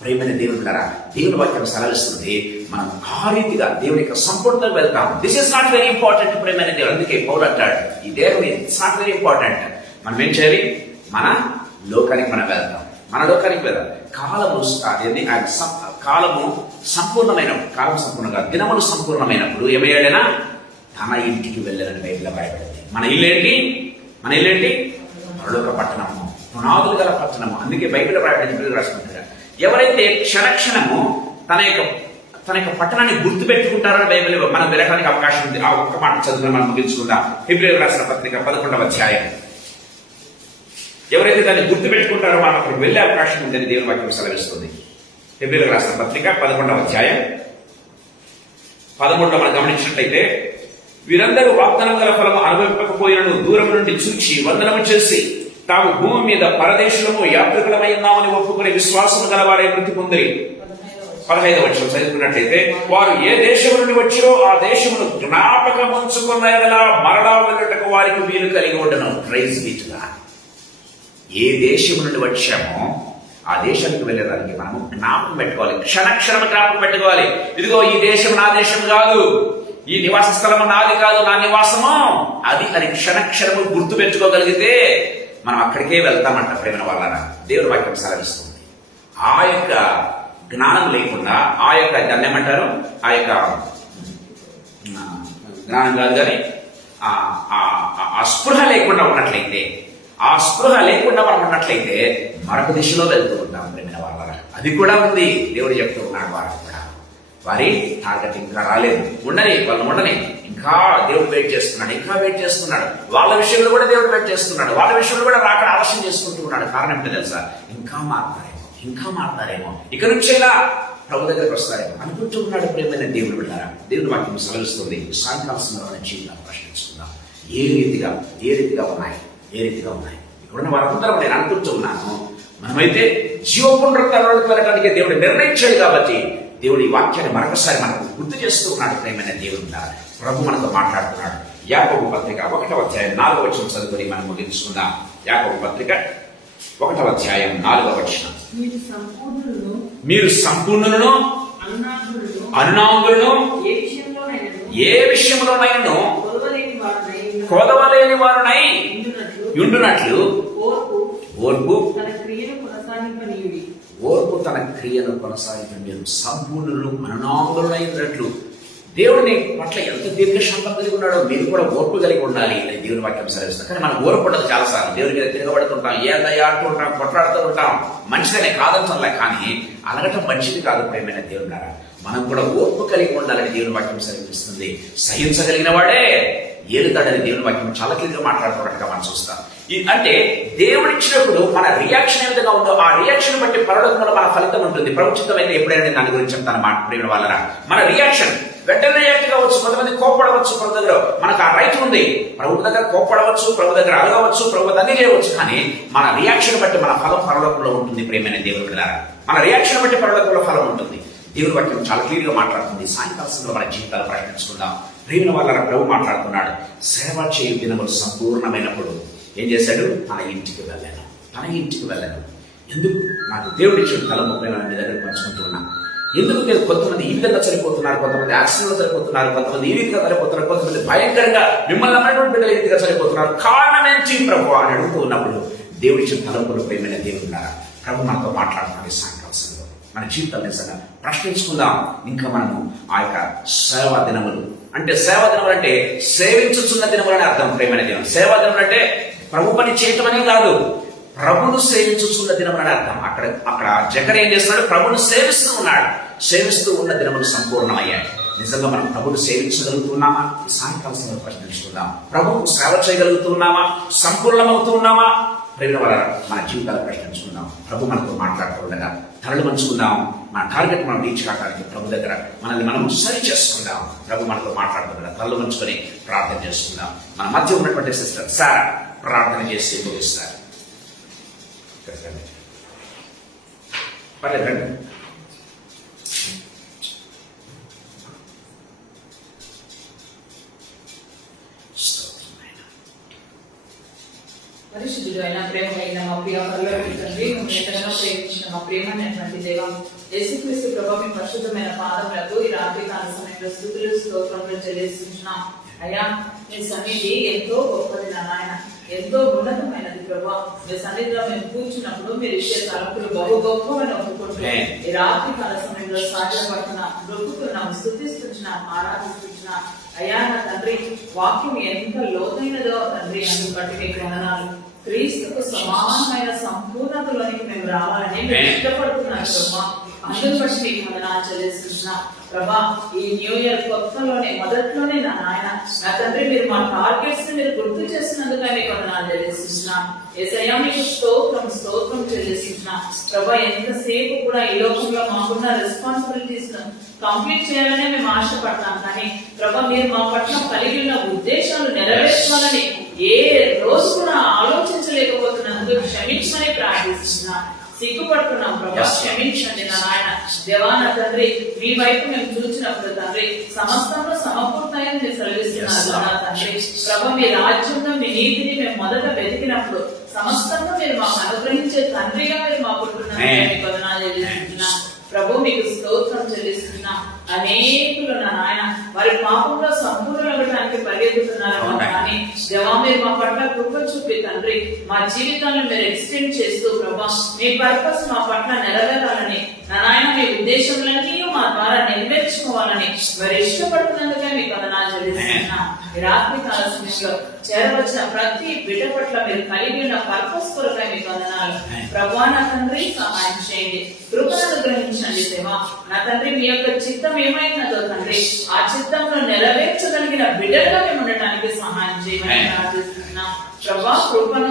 ప్రేమైన దేవుని ద్వారా దేవుని వాక్యం సెలవిస్తుంది. మనం ఆ రీతిగా దేవుని యొక్క సంపూర్ణతకు వెళ్తాం. This is not very important ప్రేమైన దేవుడు. అందుకే పౌలు అంటాడు, ఈ దేవుని ఇట్స్ నాట్ వెరీ ఇంపార్టెంట్. మనం ఏం చేయాలి? మన లోకానికి మనం వెళ్తాం, మన లోకానికి వెళ్దాం. కాలము సంపూర్ణంగా దినములు సంపూర్ణమైనప్పుడు ఏమయ్యాడైనా తన ఇంటికి వెళ్ళాలని బైబిల్లో రాయబడింది. మన ఇల్లేంటి? పరలోక పట్టణము, పునాదులు గల పట్టణము. అందుకే బైబిల్లో రాయబడింది రాసుకుంటారు. ఎవరైతే క్షణక్షణము తన యొక్క పట్టణాన్ని గుర్తు పెట్టుకుంటారని బైబిల్ మనం వెళ్ళడానికి అవకాశం ఉంది. ఆ ఒక్క మాట చదువుకుని మనం ముగించుకుందాం. హెబ్రీయులకు రాసిన పత్రిక 11వ అధ్యాయం. ఎవరైతే దాన్ని గుర్తు పెట్టుకుంటారో మనం అక్కడికి వెళ్ళే అవకాశం ఉందని దేవుని వాక్యం సెలవిస్తుంది. హెబ్రీయులకు రాసిన పత్రిక 11వ అధ్యాయం 13లో మనం గమనించినట్లయితే, వీరందరూ వాగ్దానం గల ఫలము అనుభవింపకపోయినను దూరం నుండి చూచి వందనము చేసి తాము భూమి మీద పరదేశులము యాత్రికులమై ఉన్నామని ఒప్పుకుని విశ్వాసము గలవారే మృతి పొందిరి. 15వ వచనం చదువుకున్నట్లయితే, వారు ఏ దేశం నుండి వచ్చిరో ఆ దేశమును జ్ఞాపకం ఉంచుకున్న ఎడల మరలా వెళ్ళటకు వారికి వీలు కలిగి ఉండను. Praise be to God. ఏ దేశం నుండి వచ్చామో ఆ దేశానికి వెళ్ళేదానికి మనము జ్ఞాపకం పెట్టుకోవాలి, క్షణక్షణం జ్ఞాపకం పెట్టుకోవాలి. ఇదిగో ఈ దేశం నా దేశం కాదు, ఈ నివాస స్థలము నాది కాదు, నా నివాసము అది అని క్షణక్షణము గుర్తు పెట్టుకోగలిగితే మనం అక్కడికే వెళ్తామంట. ప్రేమ వాళ్ళ దేవుని వాక్యం సెలవిస్తుంది. ఆ యొక్క జ్ఞానం లేకుండా, ఆ యొక్క దాన్ని ఏమంటారు, ఆ యొక్క జ్ఞానం కాదు కానీ ఆ స్పృహ లేకుండా ఉన్నట్లయితే, ఆ స్పృహ లేకుండా మనం ఉన్నట్లయితే మరొక దిశలో వెళ్తూ ఉంటాం. ప్రేమ వాళ్ళ అది కూడా ఉంది. దేవుడు చెప్తూ ఉన్నాడు, వారికి కూడా వారి టార్గెట్ ఇంకా రాలేదు, ఉండని ఇంకా దేవుడు వెయిట్ చేస్తున్నాడు. వాళ్ళ విషయంలో కూడా దేవుడు వెయిట్ చేస్తున్నాడు. వాళ్ళ విషయంలో కూడా రాక ఆలస్యం చేసుకుంటూ ఉన్నాడు. కారణం ఏంటో తెలుసా? ఇంకా మారుతారేమో, ఇక నుంచేలా ప్రభు దగ్గరకు వస్తారేమో అనుకుంటూ ఉన్నాడు. ప్రేమైన దేవుడు బిడ్డారా, దేవుని వాక్యం సెలవిస్తుంది. సాయంకాల సమయంలో జీవితాన్ని ప్రశ్నించుకుందాం. ఏ రీతిగా ఉన్నాయి. ఇక్కడున్న వారందరం నేను అనుకుంటూ ఉన్నాను, మనమైతే జీవపునరుద్ధరణకు వెళ్ళడానికి దేవుడు నిర్ణయించాడు. కాబట్టి దేవుడి వాక్యాన్ని మరొకసారి మనకు గుర్తు చేస్తూ ఉన్నాడు. ప్రేమైన దేవుడు ప్రభు మనతో మాట్లాడుతున్నాడు. యాకోబు పత్రిక 1వ అధ్యాయం 4వ వచనం చదువుకొని మనం ముగించుకుందాం. యాకోబు పత్రిక 1వ అధ్యాయం 4వ వచనం. మీరు సంపూర్ణులను అనునాంగులను ఏ విషయంలోనైనా కొదవలేని వారునై ఉండునట్లు ఓర్పు తన క్రియను కొనసాగించండి. సంపూర్ణులు అనునాంగులైనట్లు దేవుడిని పట్ల ఎంత దీర్ఘశాంతం కలిగి ఉన్నాడో మీరు కూడా ఓర్పు కలిగి ఉండాలి అని దేవుని వాక్యం సెలవిస్తుంది. కానీ మనం ఓర్పు ఉండదు. చాలాసార్లు దేవుడి మీద తిరగబడుతుంటాం, ఏదయ్యా అంటూ ఉంటాం, కొట్లాడుతూ ఉంటాం. మంచిదనే కాదంటంలా, కానీ అనగటం మంచిది కాదు. ప్రేమైన దేవుని ద్వారా మనం కూడా ఓర్పు కలిగి ఉండాలని దేవుని వాక్యం సెలవిస్తుంది. సహించగలిగిన వాడే ఏలుతాడని దేవుని వాక్యం చాలా క్లియర్గా మాట్లాడుతున్నట్టుగా మనం చూస్తాం. అంటే దేవుడిచ్చినప్పుడు మన రియాక్షన్ ఏ విధంగా ఉందో ఆ రియాక్షన్ బట్టి పరలోకంలో మన ఫలితం ఉంటుంది. ప్రభుత్వమైతే ఎప్పుడైనా దాని గురించి చెప్తాను మాట. ప్రేమ వాళ్ళ మన రియాక్షన్ వెంటనే రియాక్ట్ కావచ్చు, కొంతమంది కోప్పడవచ్చు. ప్రభు దగ్గర మనకు ఆ రైట్ ఉంది. ప్రభు దగ్గర కోప్పడవచ్చు, ప్రభు దగ్గర అడగవచ్చు, ప్రభు అన్ని చేయవచ్చు. కానీ మన రియాక్షన్ బట్టి మన ఫలం పరలోకంలో ఉంటుంది. ప్రేమైన దేవుని బిడ్డలారా, మన రియాక్షన్ బట్టి పరలోకంలో ఫలం ఉంటుంది. దేవుని వాక్యం చాలా క్లియర్గా మాట్లాడుతుంది. సాయంకాలంలో మన జీవితాలు ప్రకటించుకుందాం. ప్రేమ వాళ్ళ ప్రభు మాట్లాడుతున్నాడు. సేవ చేయు దినములు సంపూర్ణమైనప్పుడు ఏం చేశాడు? తన ఇంటికి వెళ్ళాను. ఎందుకు? నాకు దేవుడి ఇచ్చిన తల 30 మంది దగ్గర పంచుకుంటూ ఉన్నా. ఎందుకు నేను కొంతమంది ఈ విధంగా చనిపోతున్నారు, కొంతమంది యాక్సిడెంట్లో చనిపోతున్నారు, కొంతమంది ఈ రీతిగా చనిపోతున్నారు, కొంతమంది భయంకరంగా మిమ్మల్ని అమ్మేటువంటి బిడ్డలు ఈ రీతిగా చనిపోతున్నారు, కారణం ఏంటి ప్రభు అని అడుగుతూ ఉన్నప్పుడు దేవుడి ఇచ్చిన తలంపులు ప్రేమైన దేవుడున్నారా ప్రభు మనతో మాట్లాడుతున్నాడు. సాయంకాలంలో మన జీవితాలు నిజంగా ప్రశ్నించుకుందాం. ఇంకా మనము ఆ యొక్క సేవా దినములు అంటే సేవించుచున్న దినములు అని అర్థం. ప్రేమైన దినం సేవా దినములు అంటే ప్రభు పని చేయటం అనే కాదు, ప్రభును సేవించుచున్న దినములని అర్థం. అక్కడ జకర్ ఏం చేస్తున్నాడు? ప్రభును సేవిస్తూ ఉన్న దినములు సంపూర్ణమయ్యాయి. నిజంగా మనం ప్రభును సేవించగలుగుతున్నామా? ఈ సాయంకాల సమయంలో ప్రశ్నించుకుందాం. ప్రభువు సేవ చేయగలుగుతున్నామా? సంపూర్ణమవుతూ ఉన్నామా? ప్రేమ వల్ల మన జీవితాలు ప్రశ్నించుకుందాం. ప్రభు మనతో మాట్లాడుతుండగా తరలి పంచుకుందాం. మన టార్గెట్ మనం రీచ్ కావడానికి ప్రభు దగ్గర మనల్ని మనం సరి చేసుకుందాం. ప్రభు మనతో మాట్లాడుతుండగా తరలి పంచుకొని ప్రార్థన చేసుకుందాం. మన మధ్య ఉన్నటువంటి సిస్టర్ సార్ ప్రార్థన చేసి ముగిస్తారు. పర్లేదండి. పరిశుద్ధుడు అయిన ప్రేమ కలిగిన మా ప్రియ పరలోకపు తండ్రి, మమ్మల్ని ఎంతగానో ప్రేమించిన మా ప్రేమనేటువంటి దేవ యేసుక్రీస్తు ప్రభు మీ పరిశుద్ధమైన పాదములకు ఈ రాత్రి కాల సమయంలో స్తుతులు స్తోత్రములు చెల్లిస్తున్నాం. అయ్యా మీ సన్నిధి ఎంతో గొప్పది నాయన, ఎంతో ఉన్నతమైనది ప్రభా. మీ సన్నిధిలో మేము కూర్చున్నప్పుడు మీరు ఇచ్చే తలపులు బహు గొప్పవని ఒప్పుకుంటూ ఈ రాత్రి కాల సమయంలో సాధ్యపడుతున్నాం, దొరుకుతున్నాం, స్థుతిస్తున్నాం, ఆరాధిస్తున్నాం. అయ్యా నా తండ్రి, వాక్యం ఎంత లోతైనదో తండ్రి, అందుకు బట్టి మీకు వందనాలు. క్రీస్తుకు సమానమైన సంపూర్ణతలోనికి మేము రావాలని మేము ఇష్టపడుతున్నాం ప్రభా. అందుకు బట్టి మీకు వందనాలు చెల్లిస్తున్నాం ప్రభా. ఈ న్యూ ఇయర్ కొత్తలోనే మొదట్లోనే నా నాయన నా తండ్రి, మీరు మా టార్గెట్స్ ని మీరు గుర్తు చేస్తున్నందుకే మీకు వందనాలు చెల్లిస్తున్నాం. యేసయ్యా మీకు స్తోత్రం చెల్లిస్తున్నాం ప్రభా. ఎంతసేపు కూడా ఈ లోకంలో మాకున్న రెస్పాన్సిబిలిటీస్ కంప్లీట్ చేయాలనే మేము ఆశపడతాం, కానీ ప్రభా మీరు మా పట్ల కలిగి ఉన్న ఉద్దేశాలు నెరవేర్చాలని ఏ రోజు కూడా ఆలోచించలేకపోతున్నందుకు క్షమించమని ప్రార్థిస్తున్నాం. సిగ్గుపడుతున్నాం ప్రభా, క్షమించండి నా నాయన. దేవాన తండ్రి, మీ వైపు మేము చూసినప్పుడు తండ్రి సమస్తంలో సమకూర్తాయని మీరు సెలవిస్తున్నారు తండ్రి. ప్రభా మీ రాజ్యంలో మీ నీతిని మేము మొదట వెతికినప్పుడు సమస్తంలో మీరు మాకు అనుగ్రహించే తండ్రిగా మీరు మాకుంటున్నాం. ప్రభు మీకు స్తోత్రం చెల్లిస్తున్నా. అనేకులు నా నాయన వారి పాపంలో సంపూర్ణమవడానికి పరిగెత్తుతున్నారు, కానీ దేవా మీరు మా పట్ల కృప చూపి తండ్రి మా జీవితాలను మీరు ఎక్స్టెండ్ చేస్తూ ప్రభా మీ పర్పస్ మా పట్ల నెరవేరాలని నా నాయన మీ ఉద్దేశంలన్నీ మా ద్వారా నెరవేర్చుకోవాలని మరి ఇష్టపడుతున్నందుకే మీకు వందనాలు చెల్లిస్తున్నా. ఈ రాత్రి కాల సమయంలో చేరవచ్చిన ప్రతి బిడ్డ పట్ల మీరు కలిగి ఉన్న పర్పస్ కొరకై మీకు వందనాలు ప్రభా. నా తండ్రి సహాయం చేయండి, కృపను అనుగ్రహించండి దేవా. నా తండ్రి మీ యొక్క చిత్తం ఏమైనదో తండ్రి ఆ చిత్తంలో నెరవేర్చగలిగిన బిడ్డలుగా మేము ఉండటానికి సహాయం చేయమని ప్రార్థిస్తున్నాం ప్రభా. కృపను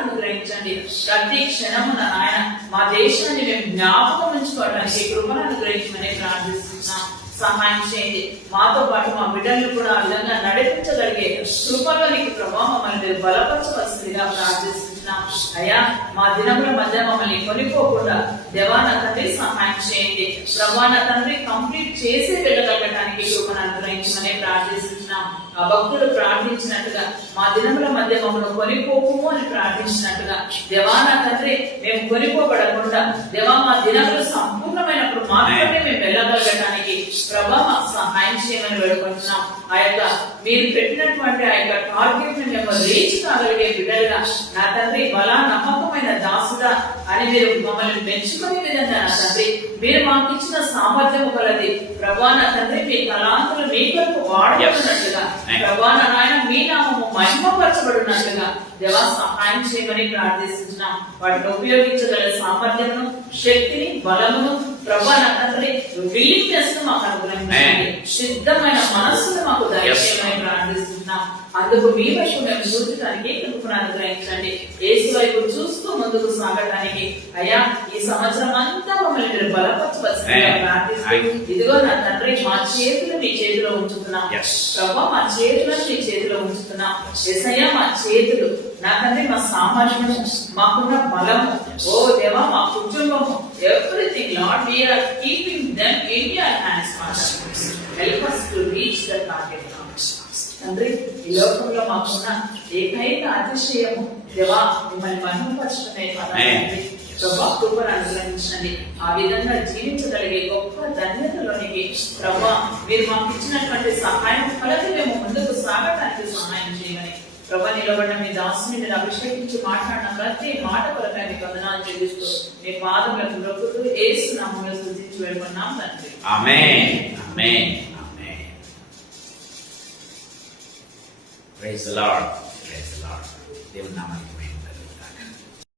అనుగ్రహించండి. ప్రతి క్షణము నా నాయన మా దేశాన్ని మేము జ్ఞాపకం ఉంచుకోవడానికి కృపను అనుగ్రహించమని ప్రార్థిస్తున్నాం. సహాయం చేయండి. మాతో పాటు మా బిడ్డలను కూడా ఆ విధంగా నడిపించగలిగే కృపలోనికి ప్రభా మమ్మల్ని మీరు బలపరచవలసిందిగా ప్రార్థిస్తున్నాం. అయ్యా మా దినముల మధ్య మమ్మల్ని కొనిపోకుండా దేవాన తండ్రి సహాయం చేయండి ప్రభాన తండ్రి. కంప్లీట్ చేసి వెళ్ళగలగడానికి కృపను అనుగ్రహించమని ప్రార్థిస్తున్నాం. ఆ భక్తులు ప్రార్థించినట్టుగా మా దినముల మధ్య మమ్మల్ని కొనిపోకుము అని ప్రార్థించినట్టుగా దేవాన తండ్రి మేము కొనిపోబడకుండా దేవా మా దినములు సంపూర్ణమైనప్పుడు మాత్రమే మేము వెళ్ళగలగడానికి ప్రభా మాకు సహాయం చేయమని వేడుకుంటున్నాం. ఆ యొక్క మీరు పెట్టినటువంటి ఆ యొక్క టార్గెట్ ని మేము రీచ్ కాగలిగే బిడ్డలుగా నా తండ్రి బలా నమ్మకమైన దాసుడా అని మీరు మమ్మల్ని పెంచుకునే విధంగా నా తండ్రి మీరు మాకు ఇచ్చిన సామర్థ్యము కలది ప్రభా. నా తండ్రి మీ తలాంతులు మీ కొరకు వాడుతున్నట్లుగా ప్రభా నా నాయన మీ నామము మహిమపరచబడినట్లుగా దేవా సహాయం చేయమని ప్రార్థిస్తున్నాం. వాటిని ఉపయోగించగల సామర్థ్యమును, శక్తిని, బలమును ప్రభా నా తండ్రి విల్లింగ్నెస్ ను మాకు అనుగ్రహించండి. సిద్ధమైన మనస్సును మాకు దయచేయమని ప్రార్థిస్తున్నాం. అందుకు మీ వైపు మేము చూడటానికి కృపను అనుగ్రహించండి. యేసు వైపు చూస్తూ ముందుకు సాగటానికి అయ్యా ఈ సంవత్సరం అంతా మమ్మల్ని మీరు బలపరచవలసిందిగా ప్రార్థిస్తూ ఇదిగో నా తండ్రి మా చేతులు మీ చేతిలో ఉంచుతున్నాం ప్రభా. మా చేతులను మీ చేతిలో ఉంచుతున్నాం యేసయ్యా. మా చేతులు నా తండ్రి మా సామర్థ్యము, మాకున్న బలము, ఓ దేవా మా కుటుంబము, everything lord we are keeping them in your hands Father. Help us to reach the target తండ్రి. ఈ లోకంలో మాకున్న ఏకైక అతిశయము దేవా మిమ్మల్ని మహిమపరచడమే ప్రభా. కృపను అనుగ్రహించండి. ఆ విధంగా జీవించగలిగే గొప్ప ధన్యతలోనికి ప్రభా మీరు మాకు ఇచ్చినటువంటి సహాయం కలది మేము ముందుకు సాగడానికి సహాయం చేయమని ప్రభా. నిలబడిన మీ దాసుని మీరు అభిషేకించి మాట్లాడిన ప్రతి మాట కొరకై మీకు వందనాలు చెల్లిస్తూ మీ పాదములకు మొక్కుతూ యేసు నామములో స్తుతించి వేడుకున్నాం తండ్రి. ఆమేన్, ఆమేన్, ఆమేన్. Praise the Lord, praise the Lord. దేవుని నామానికి